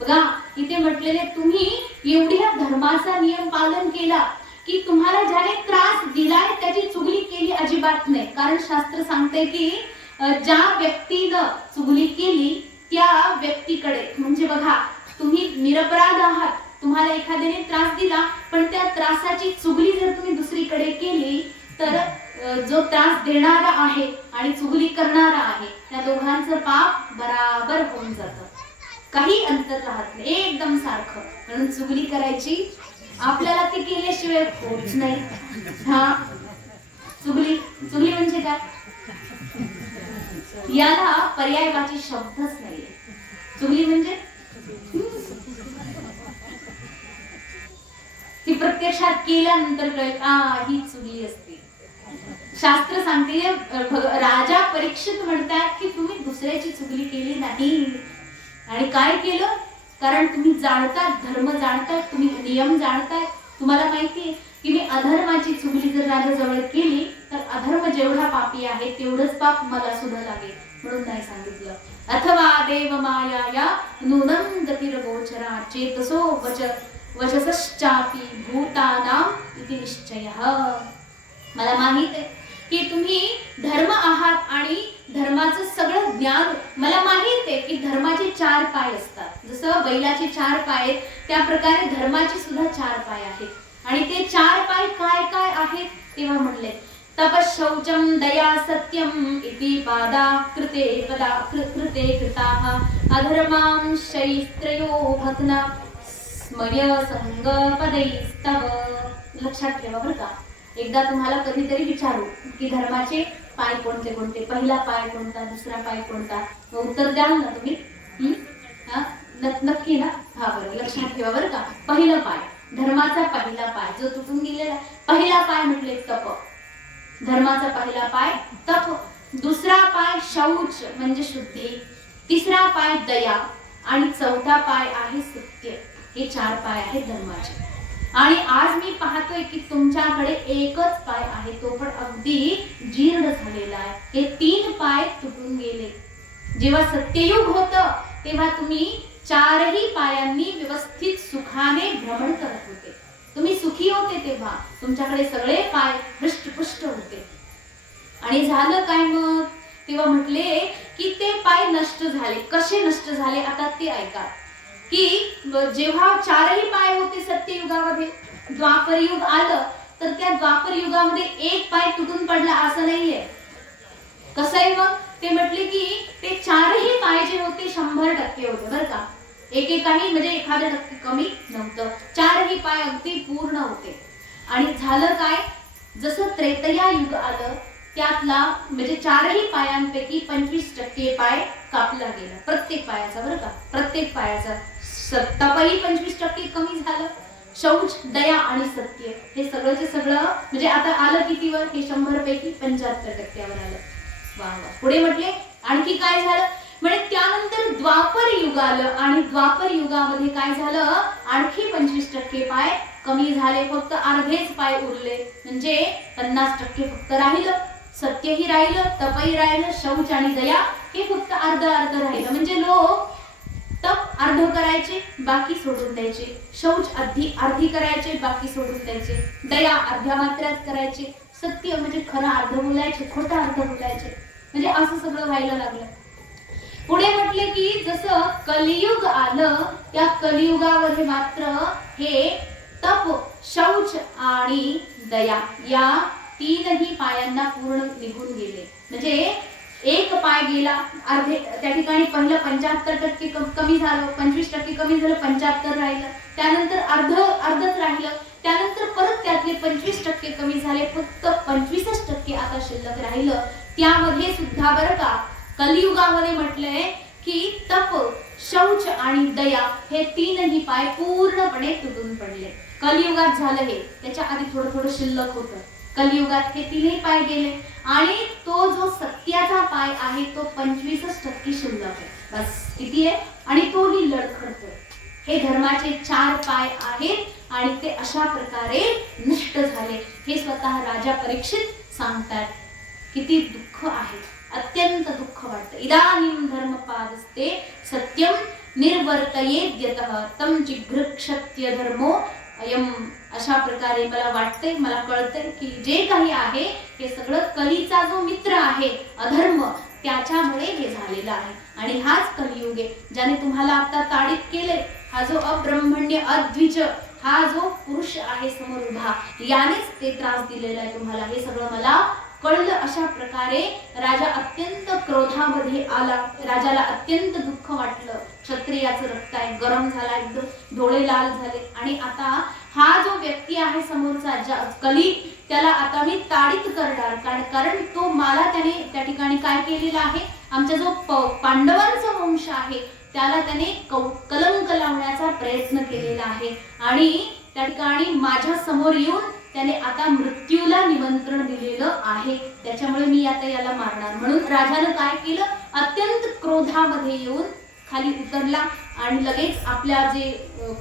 बघा, इथे म्हटलेले तुम्ही एवढ्या धर्माचा नियम पालन केला की तुम्हाला ज्याने त्रास दिलाय त्याची चुगली केली अजिबात नाही. कारण शास्त्र सांगते की ज्या व्यक्तीनं चुगली केली त्या व्यक्तीकडे, म्हणजे बघा तुम्ही निरपराध आहात, तुम्हाला एखाद्याने त्रास दिला पण त्या त्रासाची चुगली जर तुम्ही दुसरीकडे केली तर जो त्रास देणारा आहे आणि चुगली करणारा आहे त्या दोघांचं पाप बराबर होऊन जातं. काही अंतर राहत नाही, एकदम सारखं. म्हणून चुगली करायची आपल्याला ते केल्याशिवाय होत नाही. हा, चुगली म्हणजे काय, याला पर्यायवाची शब्दच नाहीये. चुगली म्हणजे ती प्रत्यक्षात केल्यानंतर कळेल ही चुगली असते. शास्त्र सांगते, राजा परीक्षित म्हणतात की तुम्ही दुसऱ्याची चुगली केली नाही. आणि काय केलं, कारण तुम्ही जाणतात, धर्म जाणतात, तुम्ही नियम जाणतात. तुम्हाला माहितीये की मी अधर्माची चुगली जर राजाजवळ केली तर अधर्म जेवढा पापी आहे तेवढंच पाप मला सुद्धा लागेल, म्हणून नाही सांगितलं. अथवा देव माया नूनं गतिर्गोचरा चेतसो वचसश्चापि भूतानां इति निश्चयः. मला माहित आहे की तुम्ही धर्म आहात आणि धर्माचं सगळं ज्ञान मला माहित आहे की धर्माचे 4 पाय असतात. जसं बैलाचे 4 पाय आहेत त्या प्रकारे धर्माचे सुद्धा 4 पाय आहेत. आणि ते 4 पाय काय काय आहेत तेव्हा म्हणले, तपशौचम दया सत्यम इति पादा कृते कृताः अधर्मां शैस्त्रयो भग्ना स्मय संगपदैस्तव. लक्षात ठेवा बरं का. एकदा तुम्हाला कधीतरी विचारू की धर्माचे पाय कोणते कोणते, पहिला पाय कोणता, दुसरा पाय कोणता, उत्तर द्याल ना तुम्ही? नक्की ना? हा, बरं, लक्षात ठेवा बरं का. पहिलं पाय, धर्माचा पहिला पाय जो तुटून गेलेला, पहिला पाय म्हटले तप. धर्माचा पहिला पाय तप. दुसरा पाय शौच म्हणजे शुद्धी. तिसरा पाय दया आणि चौथा पाय आहे सत्य. हे 4 पाय आहेत धर्माचे. आणि आज मी पाहतोय की तुमच्याकडे एकच पाय आहे, तो पण अगदी जीर्ण झालेला आहे. हे 3 पाय तुटून गेले. जेव्हा सत्ययुग होतं तेव्हा तुम्ही 4ही पायांनी व्यवस्थित सुखाने भ्रमण करत होते. तुम्ही सुखी होते, तेव्हा तुमच्याकडे सगळे पाय हृष्टपुष्ट होते. आणि झालं काय मग? तेव्हा म्हटले की ते पाय नष्ट झाले. कसे नष्ट झाले आता ते ऐका. की जेव्हा 4ही पाय होते सत्ययुगामध्ये, द्वापर युग आलं तर त्या द्वापर युगामध्ये एक पाय तुटून पडला असं नाहीये. कसं आहे मग? ते म्हटले की ते 4ही पाय जे होते 100% होते बरं का. एकेकाही म्हणजे 1% कमी नव्हतं. 4ही पाय अगदी पूर्ण होते. आणि झालं काय? जसं त्रेतया युग आलं त्यातला म्हणजे 4ही पायांपैकी 25% पाय कापला गेला, प्रत्येक पायाचा बरं का, प्रत्येक पायाचा. तपही 25% कमी झालं. शौच, दया आणि सत्य हे सगळंचे सगळं म्हणजे आता आलं कितीवर? हे 100 पैकी 75% आलं. वा वा. पुढे म्हटले आणखी काय झालं? म्हणजे त्यानंतर द्वापर युग आलं आणि द्वापर युगामध्ये काय झालं? आणखी 25% पाय कमी झाले. फक्त अर्धेच पाय उरले. म्हणजे 50% फक्त राहिलं. सत्यही राहिलं, तपही राहिलं, शौच आणि दया हे फक्त अर्ध राहिलं. म्हणजे लोक तप अर्ध करायचे, बाकी सोडून द्यायचे. शौच अर्धी करायचे, बाकी सोडून द्यायचे. दया अर्ध्या मात्रात करायचे. सत्य म्हणजे खरं अर्ध बोलायचे, खोटं अर्ध बोलायचे. म्हणजे असं सगळं व्हायला लागलं. पुढे म्हटले की जसं कलियुग आलं त्या कलियुगामध्ये मात्र हे तप, शौच आणि दया या 3ही पायांना पूर्ण निघून गेले. म्हणजे एक पाय गेला, अर्धे त्या ठिकाणी पहिलं 75% कमी झालं, 25% कमी झालं, 75 राहिलं. त्यानंतर अर्धच राहिलं. त्यानंतर परत त्यातले 25% कमी झाले, फक्त 25% आता शिल्लक राहिलं. त्यामध्ये सुद्धा बरं का कलियुगामध्ये म्हटलंय की तप, शौच आणि दया हे 3ही पाय पूर्णपणे तुटून पडले. कलियुगात झालं हे. त्याच्या आधी थोडं थोडं शिल्लक होतं. कलियुगात हे 3ही पाय गेले आणि तो जो सत्याचा पाय आहे तो 25% शिल्लक आहे. बस किती आहे? आणि तोही लडखडतोय. हे धर्माचे 4 पाय आहेत आणि ते अशा प्रकारे नष्ट झाले. हे स्वतः राजा परीक्षित सांगतात. किती दुःख आहे, अत्यंत दुःख वाटतं. इदानीं धर्मपादस्ते सत्यम निर्वर्तयेद्यतः तम जिघृक्षत्य धर्मो अयम. अशा प्रकारे मला वाटतंय, मला कळतंय की जे काही आहे हे सगळं कलीचा जो मित्र आहे अधर्म त्याच्यामुळे हे झालेलं आहे. आणि हाच कलियुग आहे ज्याने तुम्हाला आता ताडीत केले. हा जो अब्रह्मण्य अद्विज हा जो पुरुष आहे समोर उभा, यानेच ते त्रास दिलेला आहे तुम्हाला. हे सगळं मला कळलं. अशा प्रकारे राजा अत्यंत क्रोधामध्ये आला. राजाला अत्यंत दुःख वाटलं. क्षत्रियाचं रक्त आहे, गरम झाला, एकदम डोळे लाल झाले. आणि आता हा जो व्यक्ती आहे समोरचा कली, त्याला आता मी ताडीत करणार. कारण तो मला त्याने त्या ठिकाणी काय केलेला आहे, आमचा जो पांडवांचा वंश आहे त्याला त्याने कलंक लावण्याचा प्रयत्न केलेला आहे. आणि त्या ठिकाणी माझ्या समोर येऊन त्याने आता मृत्यूला निमंत्रण दिलेलं आहे. त्याच्यामुळे मी आता याला मारणार. म्हणून राजानं काय केलं? अत्यंत क्रोधामध्ये येऊन खाली उतरला आणि लगेच आपल्या जे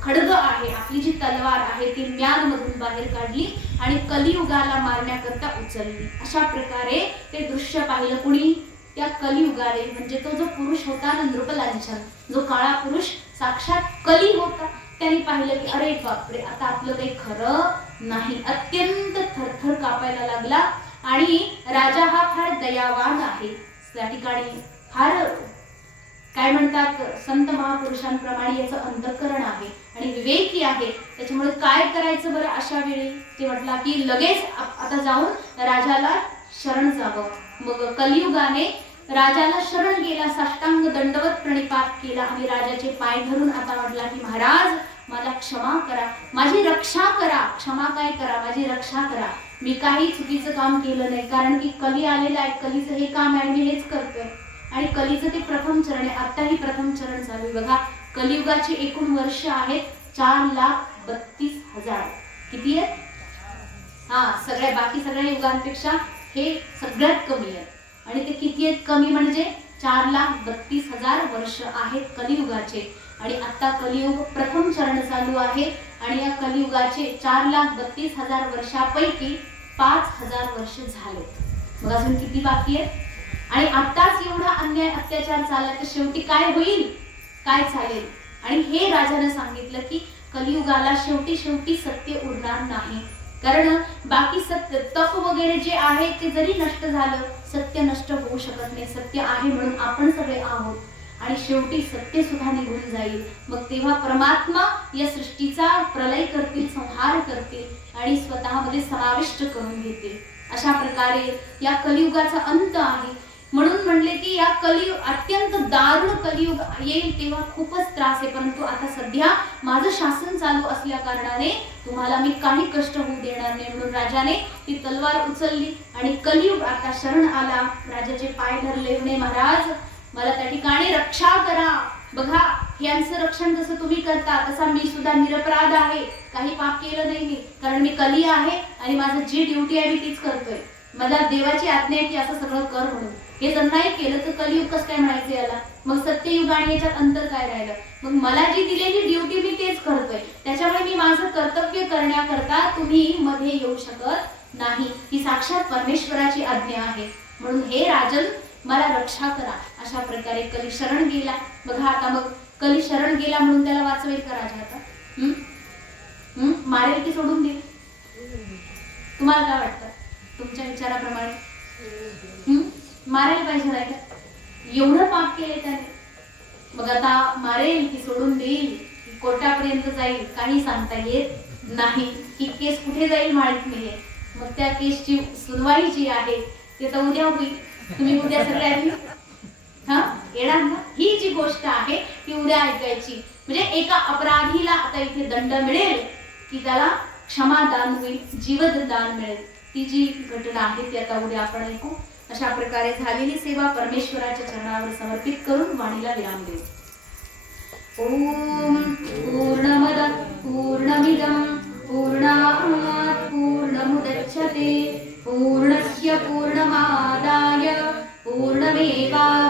खड्ग आहे, आपली जी तलवार आहे ती म्यानमधून बाहेर काढली आणि कलियुगाला मारण्याकरता उचलली. अशा प्रकारे ते दृश्य पाहिलं कुणी? त्या कलियुगाने. म्हणजे तो जो पुरुष होता ना नृपलांछन, जो काळा पुरुष साक्षात कली होता, त्यांनी पाहिलं की अरे बापरे, आता आपलं काही खरं नाही. अत्यंत थरथर कापायला लागला. आणि राजा हा फार दयावान आहे. त्या ठिकाणी फार काय म्हणतात संत महापुरुषांप्रमाणे याचं अंतःकरण आहे आणि विवेकी आहे. त्याच्यामुळे काय करायचं बरं अशा वेळी? ते म्हटला की लगेच आता जाऊन राजाला शरण जावं. मग कलियुगाने राजाला शरण गेला, साष्टांग दंडवत प्रणिपात केला आणि राजाचे पाय धरून आता म्हटला की महाराज मला क्षमा करा, माझी रक्षा करा. क्षमा काय करा? माझी रक्षा करा. मी काही चुकीचं काम केलं नाही. कारण की कली आलेलं आहे, कलीचं हे काम आहे, मी हेच करतोय. आणि कलीचं ते प्रथम चरण आहे. आताही प्रथम चरण चालू आहे बघा. कलियुगाची एकूण वर्ष आहेत 4,32,000. किती आहे? सगळ्या बाकी सगळ्या युगांपेक्षा हे सगळ्यात कमी आहे. आणि ते किती आहेत कमी? म्हणजे 4,32,000 वर्ष आहेत कलियुगाचे. आणि आता कलियुग प्रथम चरण चालू आहे. आणि या कलियुगाचे 4,32,000 वर्षापैकी 5,000 वर्ष झालेत. मग अजून किती बाकी आहेत? आणि आताच एवढा अन्याय अत्याचार चालला तर शेवटी काय होईल, काय चालेल? आणि हे राजाने सांगितलं की कलियुगाला शेवटी सत्य उरणार नाही. कारण बाकी सत्य तप वगैरे जे आहे ते जरी नष्ट झालं, सत्य नष्ट होऊ शकत नाही. सत्य आहे म्हणून आपण सगळे आहोत आणि शेवटी सत्य सुद्धा निघून जाईल. मग तेव्हा परमात्मा या सृष्टीचा प्रलय करतील, संहार करतील आणि स्वतःमध्ये समाविष्ट करून घेतील. अशा प्रकारे या कलियुगाचा अंत आहे. म्हणून म्हणले की या कलियुग अत्यंत दारुण कलियुग येईल तेव्हा खूपच त्रास आहे. परंतु आता सध्या माझं शासन चालू असल्या कारणाने तुम्हाला मी काही कष्ट होऊ देणार नाही. म्हणून राजाने ती तलवार उचलली आणि कलियुग आता शरण आला. राजाचे पाय धरले, म्हणे महाराज मला त्या ठिकाणी रक्षा करा. बघा यांचं रक्षण जसं तुम्ही करता तसा मी सुद्धा निरपराध आहे, काही पाप केलं नाही मी. कारण मी कली आहे आणि माझं जी ड्युटी आहे मी तीच करतोय. मला देवाची आज्ञा आहे की असं सगळं कर म्हणून. हे जर नाही केलं तर कलियुग कसं काय म्हणायचं याला? मग सत्ययुग आणि याच्यात अंतर काय राहिलं? मग मला जी दिलेली ड्युटी मी तेच करतोय. त्याच्यामुळे मी माझं कर्तव्य करण्याकरता तुम्ही मध्ये येऊ शकत नाही. ही साक्षात परमेश्वराची आज्ञा आहे. म्हणून हे राजन मला रक्षा करा. अशा प्रकारे कली शरण गेला. बघा आता मग कली शरण गेला म्हणून त्याला वाचवेल का राजा आता? मारेल की सोडून देईल? तुम्हाला काय वाटतं? तुमच्या विचाराप्रमाणे मारायला पाहिजे राहिलं, एवढं पाप केले त्याने. मग आता मारेल की सोडून देईल की कोर्टापर्यंत जाईल काही सांगता येत नाही. ही केस कुठे जाईल माहित नाहीये. मग त्या केसची सुनवाई जी आहे ते तर उद्या होईल. तुम्ही उद्या सगळ्यांनी येणार ना? ही जी गोष्ट आहे ती उद्या ऐकायची. म्हणजे एका अपराधीला आता इथे दंड मिळेल की त्याला क्षमादान होईल, जीवदान मिळेल. ती जी घटना आहे ती आता उद्या आपण ऐकू. अशा प्रकारे झालेली सेवा परमेश्वराच्या चरणावर समर्पित करून वाणीला विराम देऊ. ओम पूर्णमद पूर्णमिदं पूर्णात् पूर्णमुदच्यते पूर्णस्य पूर्णमादाय पूर्णमेवा